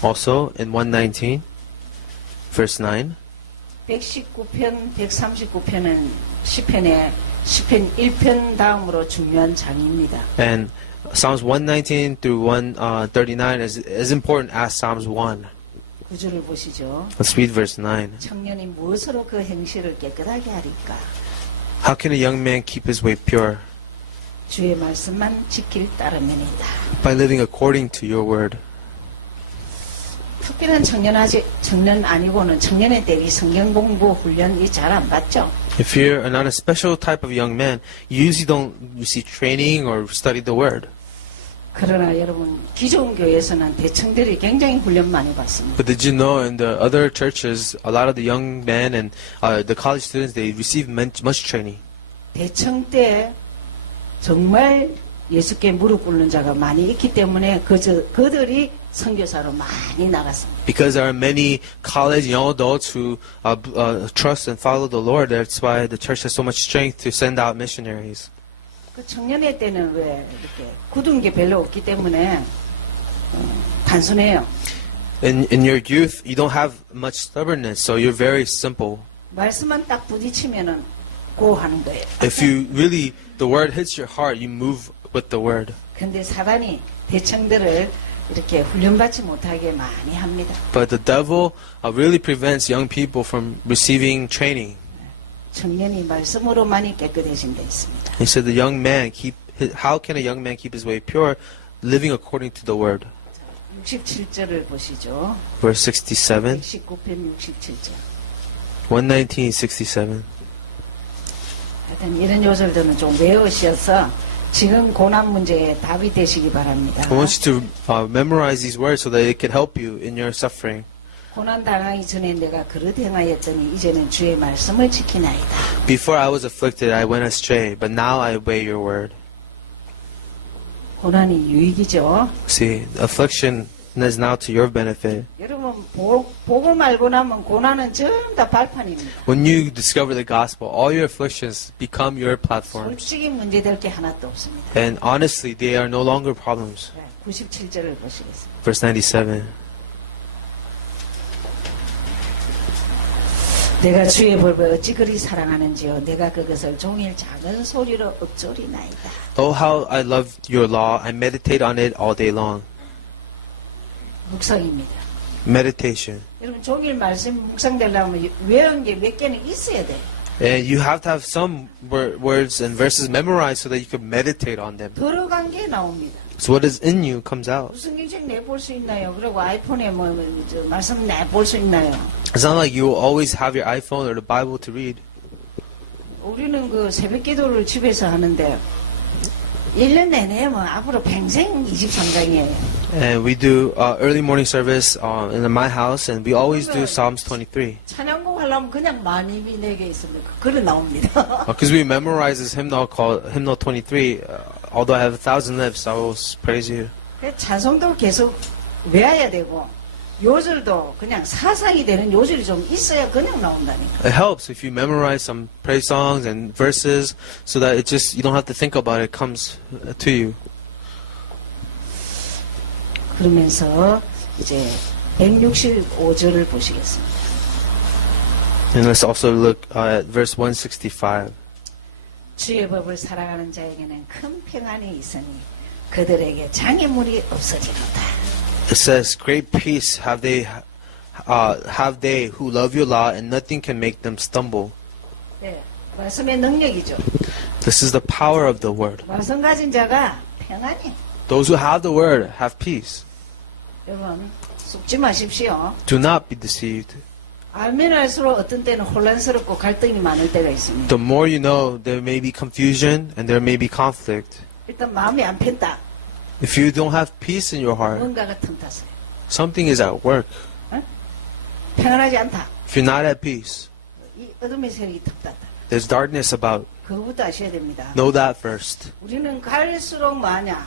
Also in 119 verse 9. 119편, 139편은 시편 1편 다음으로 중요한 장입니다. And Psalms 119 through 139 is as important as Psalms 1. 9절을 보시죠. Let's read verse 9. 청년이 무엇으로 그 행실을 깨끗하게 하리까? How can a young man keep his way pure? 주의 말씀만 지킬 따름이니이다. By living according to your word. 특별한 청년 아니고는 청년의 때이 성경 공부 훈련이 잘 안 받죠. If you're not a special type of young man, you usually don't receive training or study the word. 그러나 여러분 기존 교회에서는 대청들이 굉장히 훈련 많이 받습니다. But did you know in the other churches, a lot of the young men and the college students, they receive much training. 대청 때 정말 예수께 무릎 꿇는 자가 많이 있기 때문에 그들이 선교사로 많이 나갔습니다. Because there are many college young adults who trust and follow the Lord, that's why the church has so much strength to send out missionaries. 그 청년회 때는 왜 이렇게 굳은 게 별로 없기 때문에 단순해요. In your youth, you don't have much stubbornness, so you're very simple. 말씀만 딱 부딪히면은 고 하는 거예요. If you really, the word hits your heart, you move with the word. 근데 사단이 대청들을 이렇게 훈련받지 못하게 많이 합니다. But the devil really prevents young people from receiving training. 청년이 말씀으로만이 깨끗해진다 있습니다. He said, how can a young man keep his way pure, living according to the word? 67절을 보시죠. Verse 67, 19편 67절. 119:67. 하여튼 이런 요절들은 좀 외우셔서 지금 고난 문제에 답이 되시기 바랍니다. I want you to memorize these words so that it can help you in your suffering. 고난 당하기 전에 내가 그릇 행하였더니 이제는 주의 말씀을 지키나이다. Before I was afflicted, I went astray, but now I obey your word. 고난이 유익이죠. See, affliction is now to your benefit. 여러분 복음 알고 나면 고난은 전부 다 발판입니다. When you discover the gospel, all your afflictions become your platforms. 솔직히 문제될 게 하나도 없습니다. And honestly, they are no longer problems. 97절을 보시겠습니다. Verse 97. 내가 주의 법을 어찌 그리 사랑하는지요. 내가 그것을 종일 작은 소리로 읊조리나이다. Oh, how I love your law. I meditate on it all day long. 묵상입니다. Meditation. 여러분 종일 말씀 묵상되려면 외운 게 몇 개는 있어야 돼. And you have to have some words and verses memorized so that you can meditate on them. 들어간 게 나옵니다. So what is in you comes out. 무슨 인생 내볼 수 있나요? 그리고 아이폰에 말씀 내볼 수 있나요? It's not like you will always have your iPhone or the Bible to read. 우리는 그 새벽 기도를 집에서 하는데 1년 내내 뭐 앞으로 평생 23장이에요. And we do early morning service in my house, and we always do Psalms 23. 찬양곡 하려면 그냥 만입이 4개 있으면 그래 나옵니다. Because we memorize this hymnal called Hymnal 23. Although I have 1,000 lips, I will praise you. 찬송도 계속 외워야 되고 요절도 그냥 사상이 되는 요절이 좀 있어야 그냥 나온다니까. It helps if you memorize some praise songs and verses, so that it just you don't have to think about it. It comes to you. 그러면서 이제 165절을 보시겠습니다. And let's also look at verse 165. 주의 법을 살아가는 자에게는 큰 평안이 있으니 그들에게 장애물이 없어지는다. It says, "Great peace have they who love your law, and nothing can make them stumble." 네, 말씀의 능력이죠. This is the power of the word. 말씀 가진 자가 평안이. Those who have the word have peace. 여러분 속지 마십시오. Do not be deceived. 알면 알수록 어떤 때는 혼란스럽고 갈등이 많을 때가 있습니다. The more you know, there may be confusion and there may be conflict. 일단 마음이 안 편다. If you don't have peace in your heart, 뭔가가 틈탔어요. something is at work. 평안하지 않다. If you're not at peace, 이 어둠의 세력이 틈탔다. there's darkness about. 그거부터 아셔야 됩니다. Know that first. 우리는 갈수록 마냐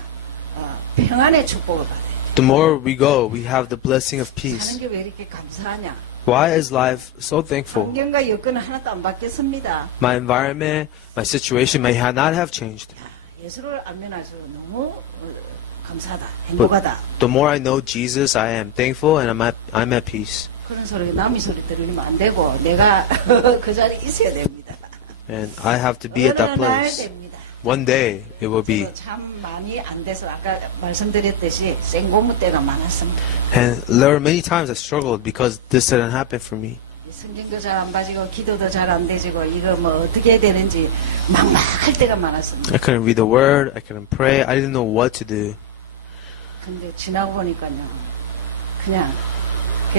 평안의 축복을 받아요. The more we go, we have the blessing of 사는 peace. 게 왜 이렇게 감사하냐? Why is life so thankful? 환경과 여건은 하나도 안 바뀌었습니다. My environment, my situation may not have changed. 예수를 알면 알수록 너무 감사하다, 행복하다. The more I know Jesus, I am thankful and I'm at peace. 그런 소리, 남의 소리 들으면 안 되고 내가 그 자리에 있어야 됩니다. And I have to be at that 어느 날 place. 됩니다. One day it will be. 참 많이 안 돼서 아까 말씀드렸듯이 생고무 때가 많았습니다. And there were many times I struggled because this didn't happen for me. 성경도 잘 안 봐지고 기도도 잘 안 되지고 이거 뭐 어떻게 해야 되는지 막막할 때가 많았습니다. I couldn't read the word, I couldn't pray, I didn't know what to do. 근데 지나고 보니까요, 그냥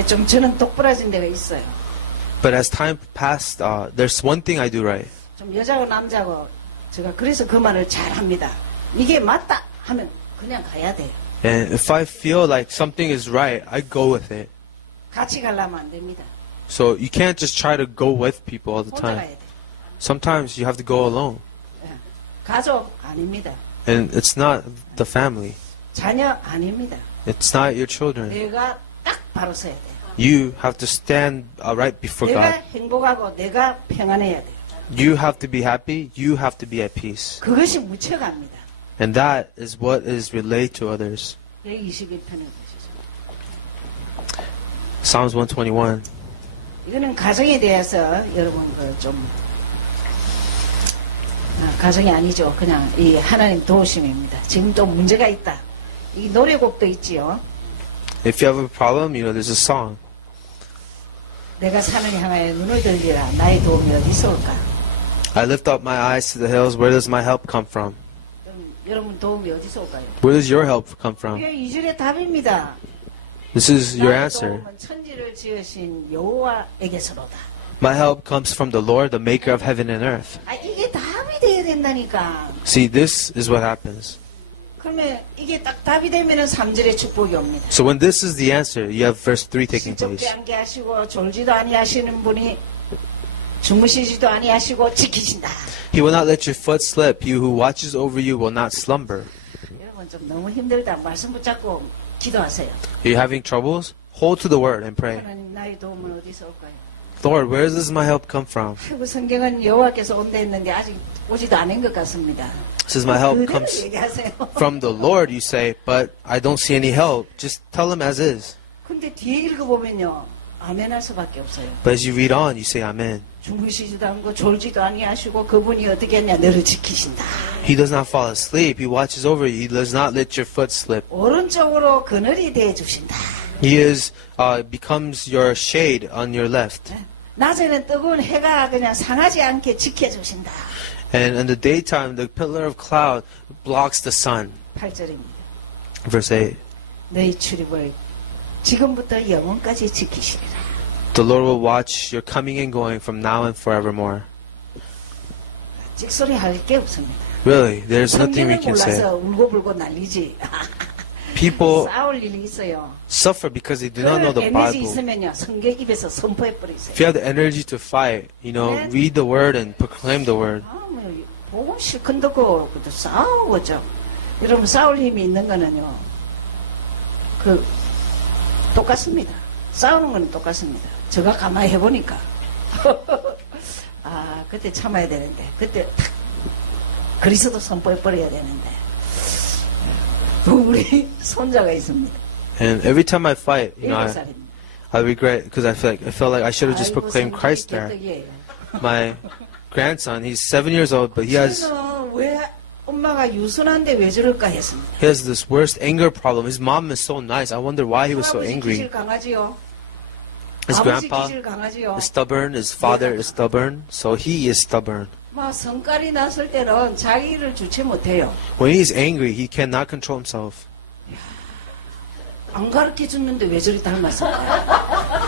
좀 저는 똑부러진 데가 있어요. But as time passed, there's one thing I do right. 좀 여자고 남자고 제가 그래서 그 말을 잘 합니다. 이게 맞다 하면 그냥 가야 돼요. And if I feel like something is right, I go with it. 같이 가려면 안 됩니다. So you can't just try to go with people all the 혼자 가야 time. 돼요. Sometimes you have to go alone. 가족 아닙니다. And it's not the family. 자녀 아닙니다. It's not your children. 내가 딱 바로 서야 돼요. You have to stand right before 내가 God. 행복하고 내가 평안해야 돼요. You have to be happy. You have to be at peace. 그것이 묻혀갑니다. And that is what is relayed to others. 121편에 보시죠. Psalms 121. 이거는 가정에 대해서 여러분 그좀 가정이 아니죠. 그냥 이 하나님 도우심입니다. 지금 또 문제가 있다. 이 노래곡도 있지요. If you have a problem, you know, there's a song. 내가 산을 향하여 눈을 들리라. 나의 도움이 어디서 올까? I lift up my eyes to the hills. Where does my help come from? 그럼 여러분 도움이 어디서 올까요? Where does your help come from? 이게 2절의 답입니다. This is your 나의 answer. 도움은 천지를 지으신 여호와에게서로다. My help comes from the Lord, the maker of heaven and earth. 이게 답이 돼야 된다니까. See, this is what happens. 그러면 이게 딱 답이 되면은 3절의 축복이 옵니다. So when this is the answer, you have verse 3 taking 실족지 place. 않게 하시고 졸지도 아니하시는 분이 주무시지도 아니하시고 지키신다. He will not let your foot slip. He who watches over you will not slumber. 여러분 좀 너무 힘들다. 말씀 붙잡고 기도하세요. Are you having troubles? Hold to the word and pray. 하나님 나의 도움은 어디서 올까요? Lord, where does my help come from? 그 성경은 여호와께서 온다 했는데 아직 오지도 않은 것 같습니다. Says my help 그대로 comes 얘기하세요. from the Lord, you say, but I don't see any help. Just tell him as is. 근데 뒤에 읽어보면요. 아멘 할 수밖에 없어요. But as you read on, you say amen. 주무시지도 않고 졸지도 아니하시고 그분이 어떻게 했냐. 너를 지키신다. He does not fall asleep. He watches over you. He does not let your foot slip. 오른쪽으로 그늘이 되어주신다. He becomes your shade on your left. 낮에는 뜨거운 해가 그냥 상하지 않게 지켜주신다. And in the daytime, the pillar of cloud blocks the sun. 8절입니다. Verse 8. 너희 출입을 지금부터 영원까지 지키시리라. The Lord will watch your coming and going from now and forevermore. 찍소리 할 게 없습니다. Really, there's nothing we 성경을 can say. 몰라서 울고불고 난리지. People 싸울 일이 있어요. suffer because they do not know 그 the 에너지 Bible. 있으면요, 성경 입에서 선포해 버리세요. If you have the energy to fight, read the word and proclaim the word. 아, 뭐, 보고 실컷 듣고 그것도 싸우고죠. 여러분 싸울 힘이 있는 거는요, 똑같습니다. 싸우는 건 똑같습니다. 제가 가만히 해보니까 아, 그때 참아야 되는데, 그때 탁 그리스도 선포해 버려야 되는데, 또 우리 손자가 있습니다. And every time I fight, 7살입니다. I regret because I felt like I should have just 아이고, proclaimed 성격이 Christ there. 개떡이에요. My grandson, he's 7 years old, but he has 저는 왜 엄마가 유순한데 왜 저럴까 했습니다. this worst anger problem. His mom is so nice. I wonder why he was so 할아버지 angry. 기질 강하지요. His 아버지 grandpa 기질 강하지요. is stubborn. His father is stubborn, so he is stubborn. 막 성깔이 났을 때는 자기를 주체 못해요. When he's angry, he cannot control himself. 안 가르쳐 줬는데 왜 저리 닮았을까?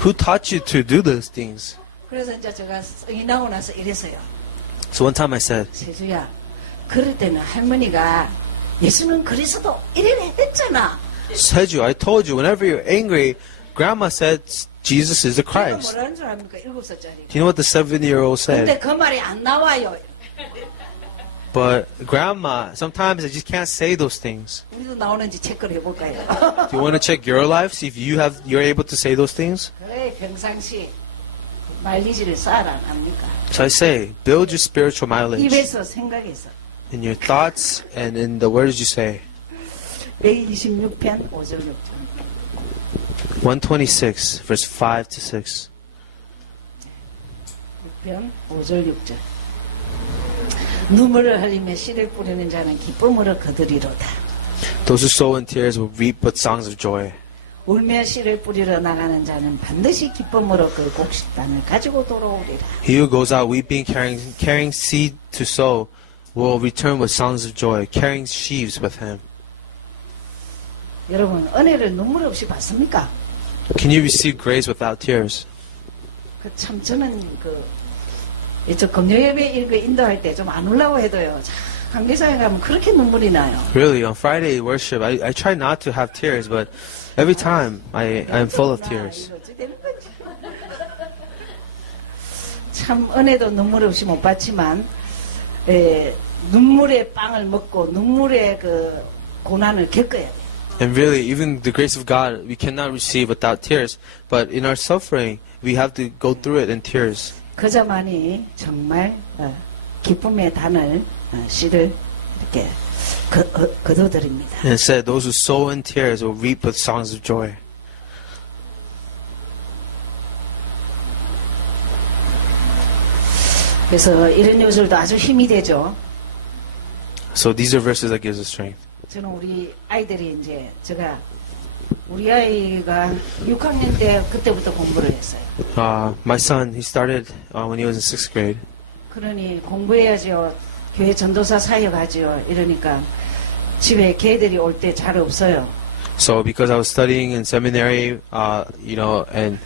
Who taught you to do those things? 그래서 이제 제가 성이 나고 나서 이랬어요. So one time I said, 세주야, 그럴 때는 할머니가 예수는 그리스도 이래 했잖아. Seju, I told you, whenever you're angry, Grandma said Jesus is the 제가 Christ. 뭐라는 줄 압니까? 7살짜리. Do you know what the 7-year-old said? 근데 그 말이 안 나와요. But Grandma, sometimes I just can't say those things. 우리도 나오는지 체크를 해볼까요? Do you want to check your life, see if you're able to say those things? 그래, 평상시 마일리지를 쌓아라 합니까? So I say, build your spiritual mileage 입에서 생각해서. in your thoughts and in the words you say. 126편 5절 6절. 126, verse 5 to 6. 6편 5절 6절. 눈물을 흘리며 씨를 뿌리는 자는 기쁨으로 거두리로다. Those who sow in tears will reap with songs of joy. 울며 씨를 뿌리러 나가는 자는 반드시 기쁨으로 그 곡식단을 가지고 돌아오리라. He who goes out weeping, carrying seed to sow, will return with songs of joy, carrying sheaves with him. 여러분, 은혜를 눈물 없이 받습니까? Can you receive grace without tears? 참 저는 저 금요예배 이거 인도할 때 좀 안 울라고 해도요. 관계사에 가면 그렇게 눈물이 나요. Really, on Friday worship, I try not to have tears, but every time I'm full of tears. 어찌 되는 건지. 참 은혜도 눈물 없이 못 받지만 눈물의 빵을 먹고 눈물의 그 고난을 겪어야 돼요. And really, even the grace of God, we cannot receive without tears. But in our suffering, we have to go through it in tears. 그자만이 정말 기쁨의 단을 씨를 이렇게 거둬들입니다. And it said, those who sow in tears will reap with songs of joy. 그래서 이런 요술도 아주 힘이 되죠. So these are verses that gives us strength. 저는 우리 아이들이 이제 우리 아이가 6학년 때 그때부터 공부를 했어요. My son, he started when he was in 6th grade. 그러니 공부해야죠. 교회 전도사 사역하죠. 이러니까 집에 걔들이 올 때 잘 없어요. So because I was studying in seminary, and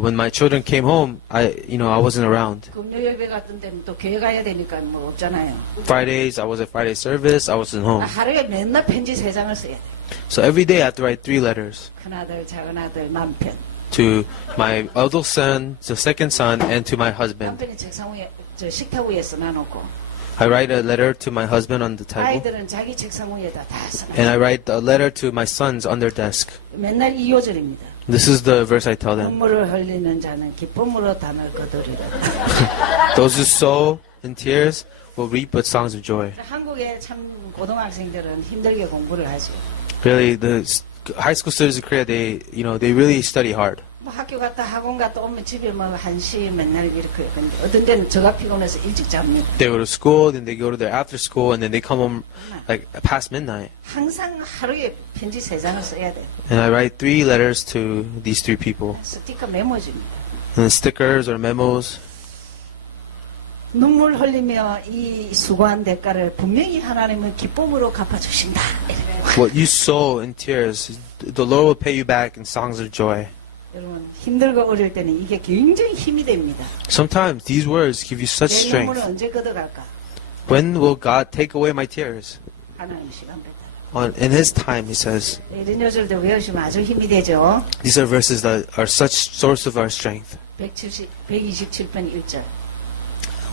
when my children came home, I wasn't around. 금요 예배 같은 데는 또 교회 가야 되니까 뭐 없잖아요. Fridays, I was at Friday service, I wasn't home. 하루에 맨날 편지 3장을 써야 돼. So every day I have to write 3 letters 큰아들, 작은아들, 남편. to my eldest son, the second son, and to my husband. 남편이 책상 위에, 식탁 위에 써놔놓고 I write a letter to my husband on the table, 아이들은 자기 책상 위에다 다 써놔. and I write a letter to my sons on their desk. 맨날 이 요절입니다. This is the verse I tell them. 눈물을 흘리는 자는 기쁨으로 단을 거두리라. Those who sow in tears will reap with songs of joy. 한국의 참 고등학생들은 힘들게 공부를 하죠. Really, the high school students in Korea, they really study hard. 뭐 학교 갔다 학원 갔다 오면 집에 뭐 1시 맨날 이렇게 근데 어떤 데는 저가 피곤해서 일찍 잡니다. They go to school, then they go to their after school, and then they come home like past midnight. 항상 하루에 편지 3장을 써야 돼. And I write 3 letters to these 3 people. 스티커 메모집니다. And stickers or memos. 눈물 흘리며 이 수고한 대가를 분명히 하나님은 기쁨으로 갚아주신다. What you sow in tears, the Lord will pay you back in songs of joy. 여러분 힘들고 어릴 때는 이게 굉장히 힘이 됩니다. Sometimes these words give you such 내 눈물은 strength. 언제 걷어갈까? When will God take away my tears? 하나님 시간보다. In His time, He says. 이런 요절도 외우시면 아주 힘이 되죠. These are verses that are such source of our strength. 127편 1절.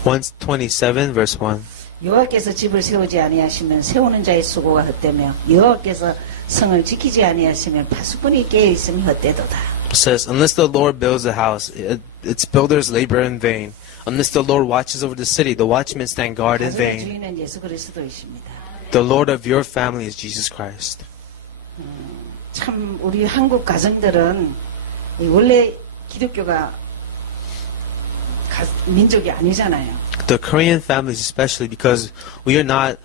127 verse 1. 여호와께서 집을 세우지 아니하시면 세우는 자의 수고가 헛되며 여호와께서 성을 지키지 아니하시면 파수꾼이 깨어 있음이 헛되도다. It says, unless the Lord builds a house, its builders labor in vain. Unless the Lord watches over the city, the watchmen stand guard in 가정의 vain. 주인은 예수 그리스도이십니다. The Lord of your family is Jesus Christ. 참 우리 한국 가정들은 원래 기독교가 민족이 아니잖아요. The Korean families especially because we are not,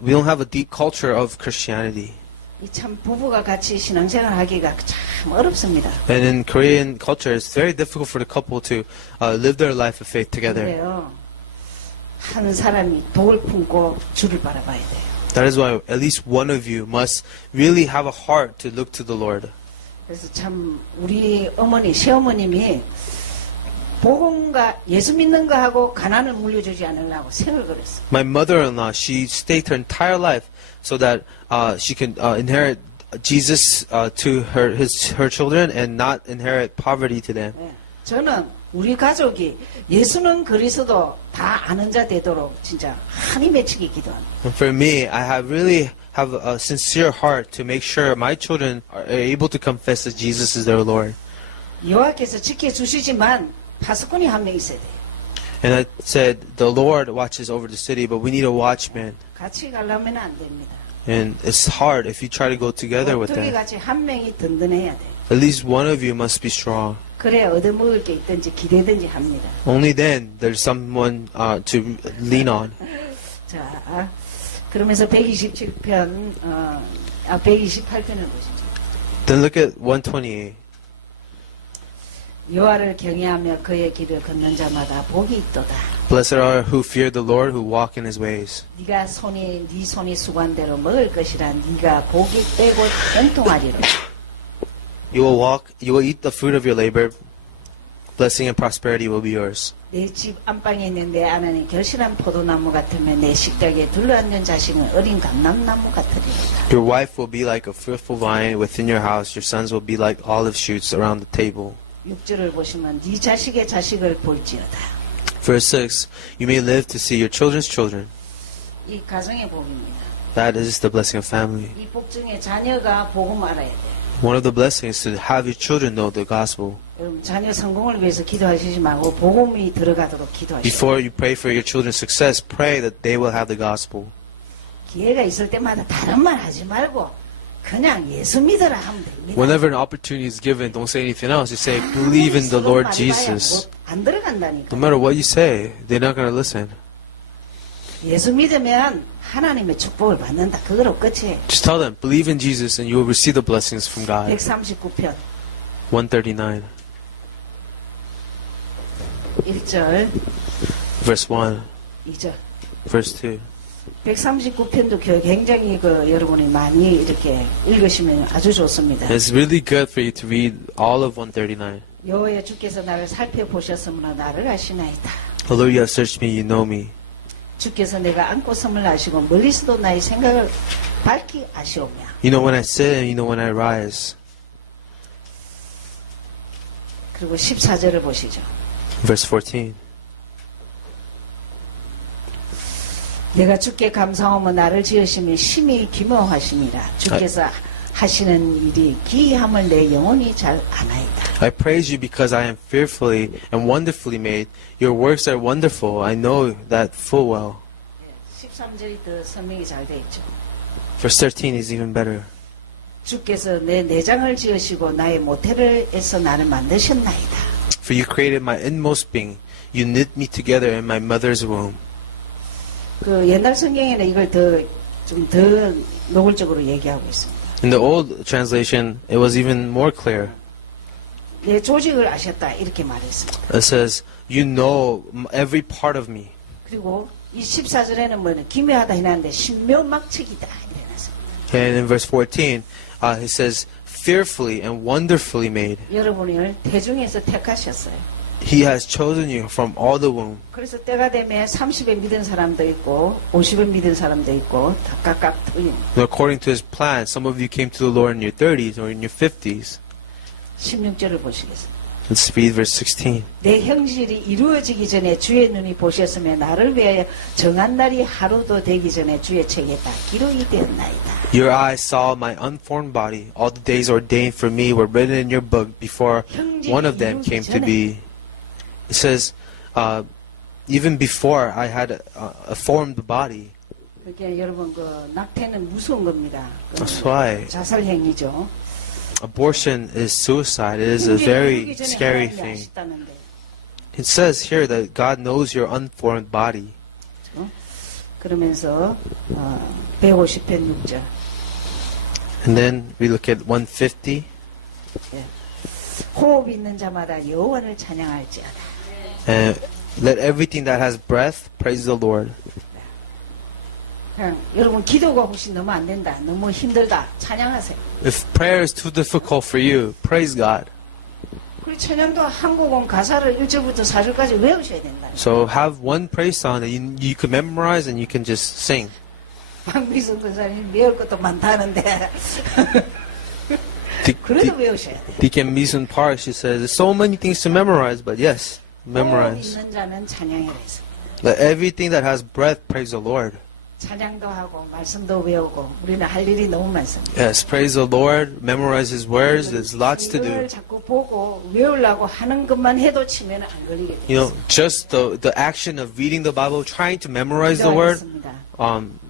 we don't have a deep culture of Christianity. 이 참 부부가 같이 신앙생활 하기가 참 어렵습니다. And in Korean culture, it's very difficult for the couple to live their life of faith together. 그래요. 한 사람이 복을 품고 주를 바라봐야 돼요. That is why at least one of you must really have a heart to look to the Lord. 그래서 참 우리 어머니, 시어머님이 복음과 예수 믿는 거하고 가난을 물려주지 않으려고 생을 걸었어. My mother-in-law, she staked her entire life so that she can inherit Jesus to her children and not inherit poverty to them. 네. 저는 우리 가족이 예수는 그리스도 다 아는 자 되도록 진짜 한이 맺히게 기도합니다. And for me, I really have a sincere heart to make sure my children are able to confess that Jesus is their Lord. 여호와께서 지켜주시지만 파수꾼이 한 명 있어야 돼요. And I said, the Lord watches over the city, but we need a watchman. 같이 가려면 안 됩니다. And it's hard if you try to go together with 어떻게 them. 같이 한 명이 든든해야 돼요. At least one of you must be strong. 그래야 얻어먹을 게 있든지 기대든지 합니다. Only then there's someone to lean on. 자, 그러면서 128편을 보시죠. Then look at 128. 여호와를 경외하며 그의 길을 걷는 자마다 복이 있도다. Blessed are who fear the Lord, who walk in His ways. 네 손이 수고한 대로 먹을 것이라. 네가 복이 떼고 형통하리라. You will eat the fruit of your labor. Blessing and prosperity will be yours. 내 집 안방에 있는 내 아내는 결실한 포도나무 같으며 내 식탁에 둘러앉는 자식은 어린 감람나무 같으리라. Your wife will be like a fruitful vine within your house. Your sons will be like olive shoots around the table. 6절을 보시면 네 자식의 자식을 볼지어다. Verse 6. You may live to see your children's children. 이 가정의 복입니다. That is the blessing of family. 이 복 중에 자녀가 복음 알아야 돼요. One of the blessings is to have your children know the gospel. 여러분 자녀 성공을 위해서 기도하시지 말고 복음이 들어가도록 기도하시고 Before you pray for your children's success, pray that they will have the gospel. 기회가 있을 때마다 다른 말 하지 말고 그냥 예수 믿으라 하면 됩니다. Whenever an opportunity is given, don't say anything else. You say, believe in the Lord Jesus. 안 들어간다니까. No matter what you say, they're not going to listen. 예수 믿으면 하나님의 축복을 받는다. 그거로 끝이에요. Just tell them, believe in Jesus and you will receive the blessings from God. 139편 139, 1절 verse 1, 2절 verse 2. 139편도 굉장히 여러분이 많이 이렇게 읽으시면 아주 좋습니다. It's really good for you to read all of 139. 여호와여 주께서 나를 살펴보셨으므로 나를 아시나이다. Although you have searched me, you know me. 주께서 내가 안고 섬을 아시고 멀리서도 나의 생각을 밝히 아시오며. You know when I sit and you know when I rise. 그리고 14절을 보시죠. Verse 14. 내가 주께 감사하며 나를 지으심이 심히 기묘하시니라. 주께서 하시는 일이 기이함을 내 영혼이 잘 아나이다. I praise you because I am fearfully and wonderfully made. Your works are wonderful. I know that full well. 13절이 더 설명이 잘 돼 있죠. Verse 13 is even better. 주께서 내 내장을 지으시고 나의 모태를에서 나를 만드셨나이다. For you created my inmost being. You knit me together in my mother's womb. 그 옛날 성경에는 이걸 좀 더 노골적으로 얘기하고 있습니다. In the old translation, it was even more clear. 내 조직을 아셨다 이렇게 말했습니다. It says, you know every part of me. 그리고 이 14절에는 뭐는 기묘하다 해놨는데 신묘막측이다 이래놨습니다. And in verse 14, he says, fearfully and wonderfully made. 여러분을 대중에서 택하셨어요. He has chosen you from all the womb. 그래서 때가 되면 30에 믿은 사람도 있고 50에 믿은 사람도 있고 다 각각 틀린. According to His plan, some of you came to the Lord in your 30s or in your 50s. 16절을 보시겠습니다. Let's read verse 16. 내 형질이 이루어지기 전에 주의 눈이 보셨으며 나를 위하여 정한 날이 하루도 되기 전에 주의 책에 다 기록이 되었나이다. Your eyes saw my unformed body. All the days ordained for me were written in your book before one of them came to be. It says, even before I had a formed body. 그러니까 여러분 그 낙태는 무서운 겁니다. That's why 자살 행위죠. abortion is suicide. It is a very scary thing. It says here that God knows your unformed body. 그러면서 150편 6절. And then we look at 150. 호흡 있는 자마다 여호와를 찬양할지어다. And let everything that has breath praise the Lord. 그냥 여러분 기도가 혹시 너무 안 된다, 너무 힘들다, 찬양하세요. If prayer is too difficult for you, praise God. 그리고 찬양도 한국은 가사를 1절부터 4절까지 외우셔야 된다. So have one praise song that you could memorize and you can just sing. 박미선 권사님 외울 것도 많다는데 그래도 외우셔야 돼요. Deacon Mison Park, she says, there's so many things to memorize, but yes, memorize. 있는 자는 찬양해라 했어요. Let everything that has breath praise the Lord. 찬양도 하고 말씀도 외우고 우리는 할 일이 너무 많습니다. Yes, praise the Lord, memorize His words, there's lots to do. 이걸 자꾸 보고 외우려고 하는 것만 해도 치면 안 걸리게 돼요. You know, just the action of reading the Bible, trying to memorize the word,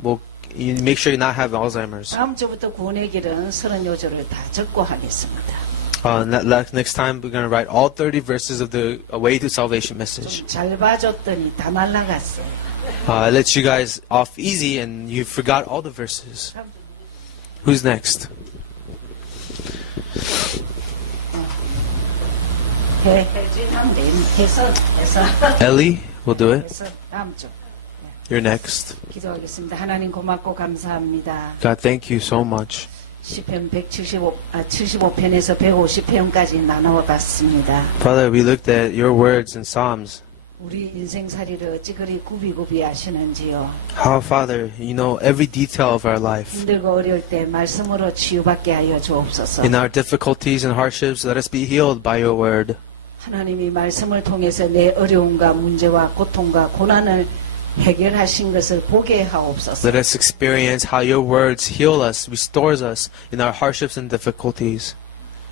will you make sure you not have Alzheimer's. 다음 주부터 구원의 길은 35절을 다 적고 하겠습니다. Next time we're going to write all 30 verses of the Way to Salvation message. 잘 봐줬더니 다 날라갔어요. I let you guys off easy and you forgot all the verses. Who's next? 해주면 해서 Ellie will do it. 해서 다음 주 You're next. 기도하겠습니다. 하나님 고맙고 감사합니다. God, thank you so much. 시편 75편에서 150편까지 나누어 봤습니다. Father, we looked at your words in Psalms. 우리 인생살이를 어찌 그리 구비구비 하시는지요. How, Father, you know every detail of our life. 힘들고 어려울 때 말씀으로 치유받게 하여 주옵소서. In our difficulties and hardships, let us be healed by your word. 하나님이 말씀을 통해서 내 어려움과 문제와 고통과 고난을 해결하신 것을 보게 하옵소서. Let us experience how your words heal us, restores us in our hardships and difficulties.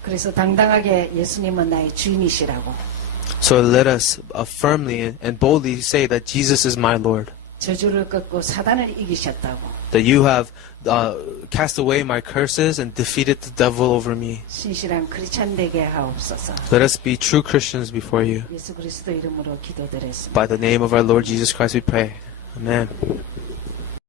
그래서 당당하게 예수님은 나의 주인이시라고. So let us firmly and boldly say that Jesus is my Lord. 저주를 꺾고 사단을 이기셨다고. That you have cast away my curses and defeated the devil over me. 신실한 크리스찬 되게 하옵소서. Let us be true Christians before you. 예수 그리스도 이름으로 기도드렸습니다. By the name of our Lord Jesus Christ we pray. Amen.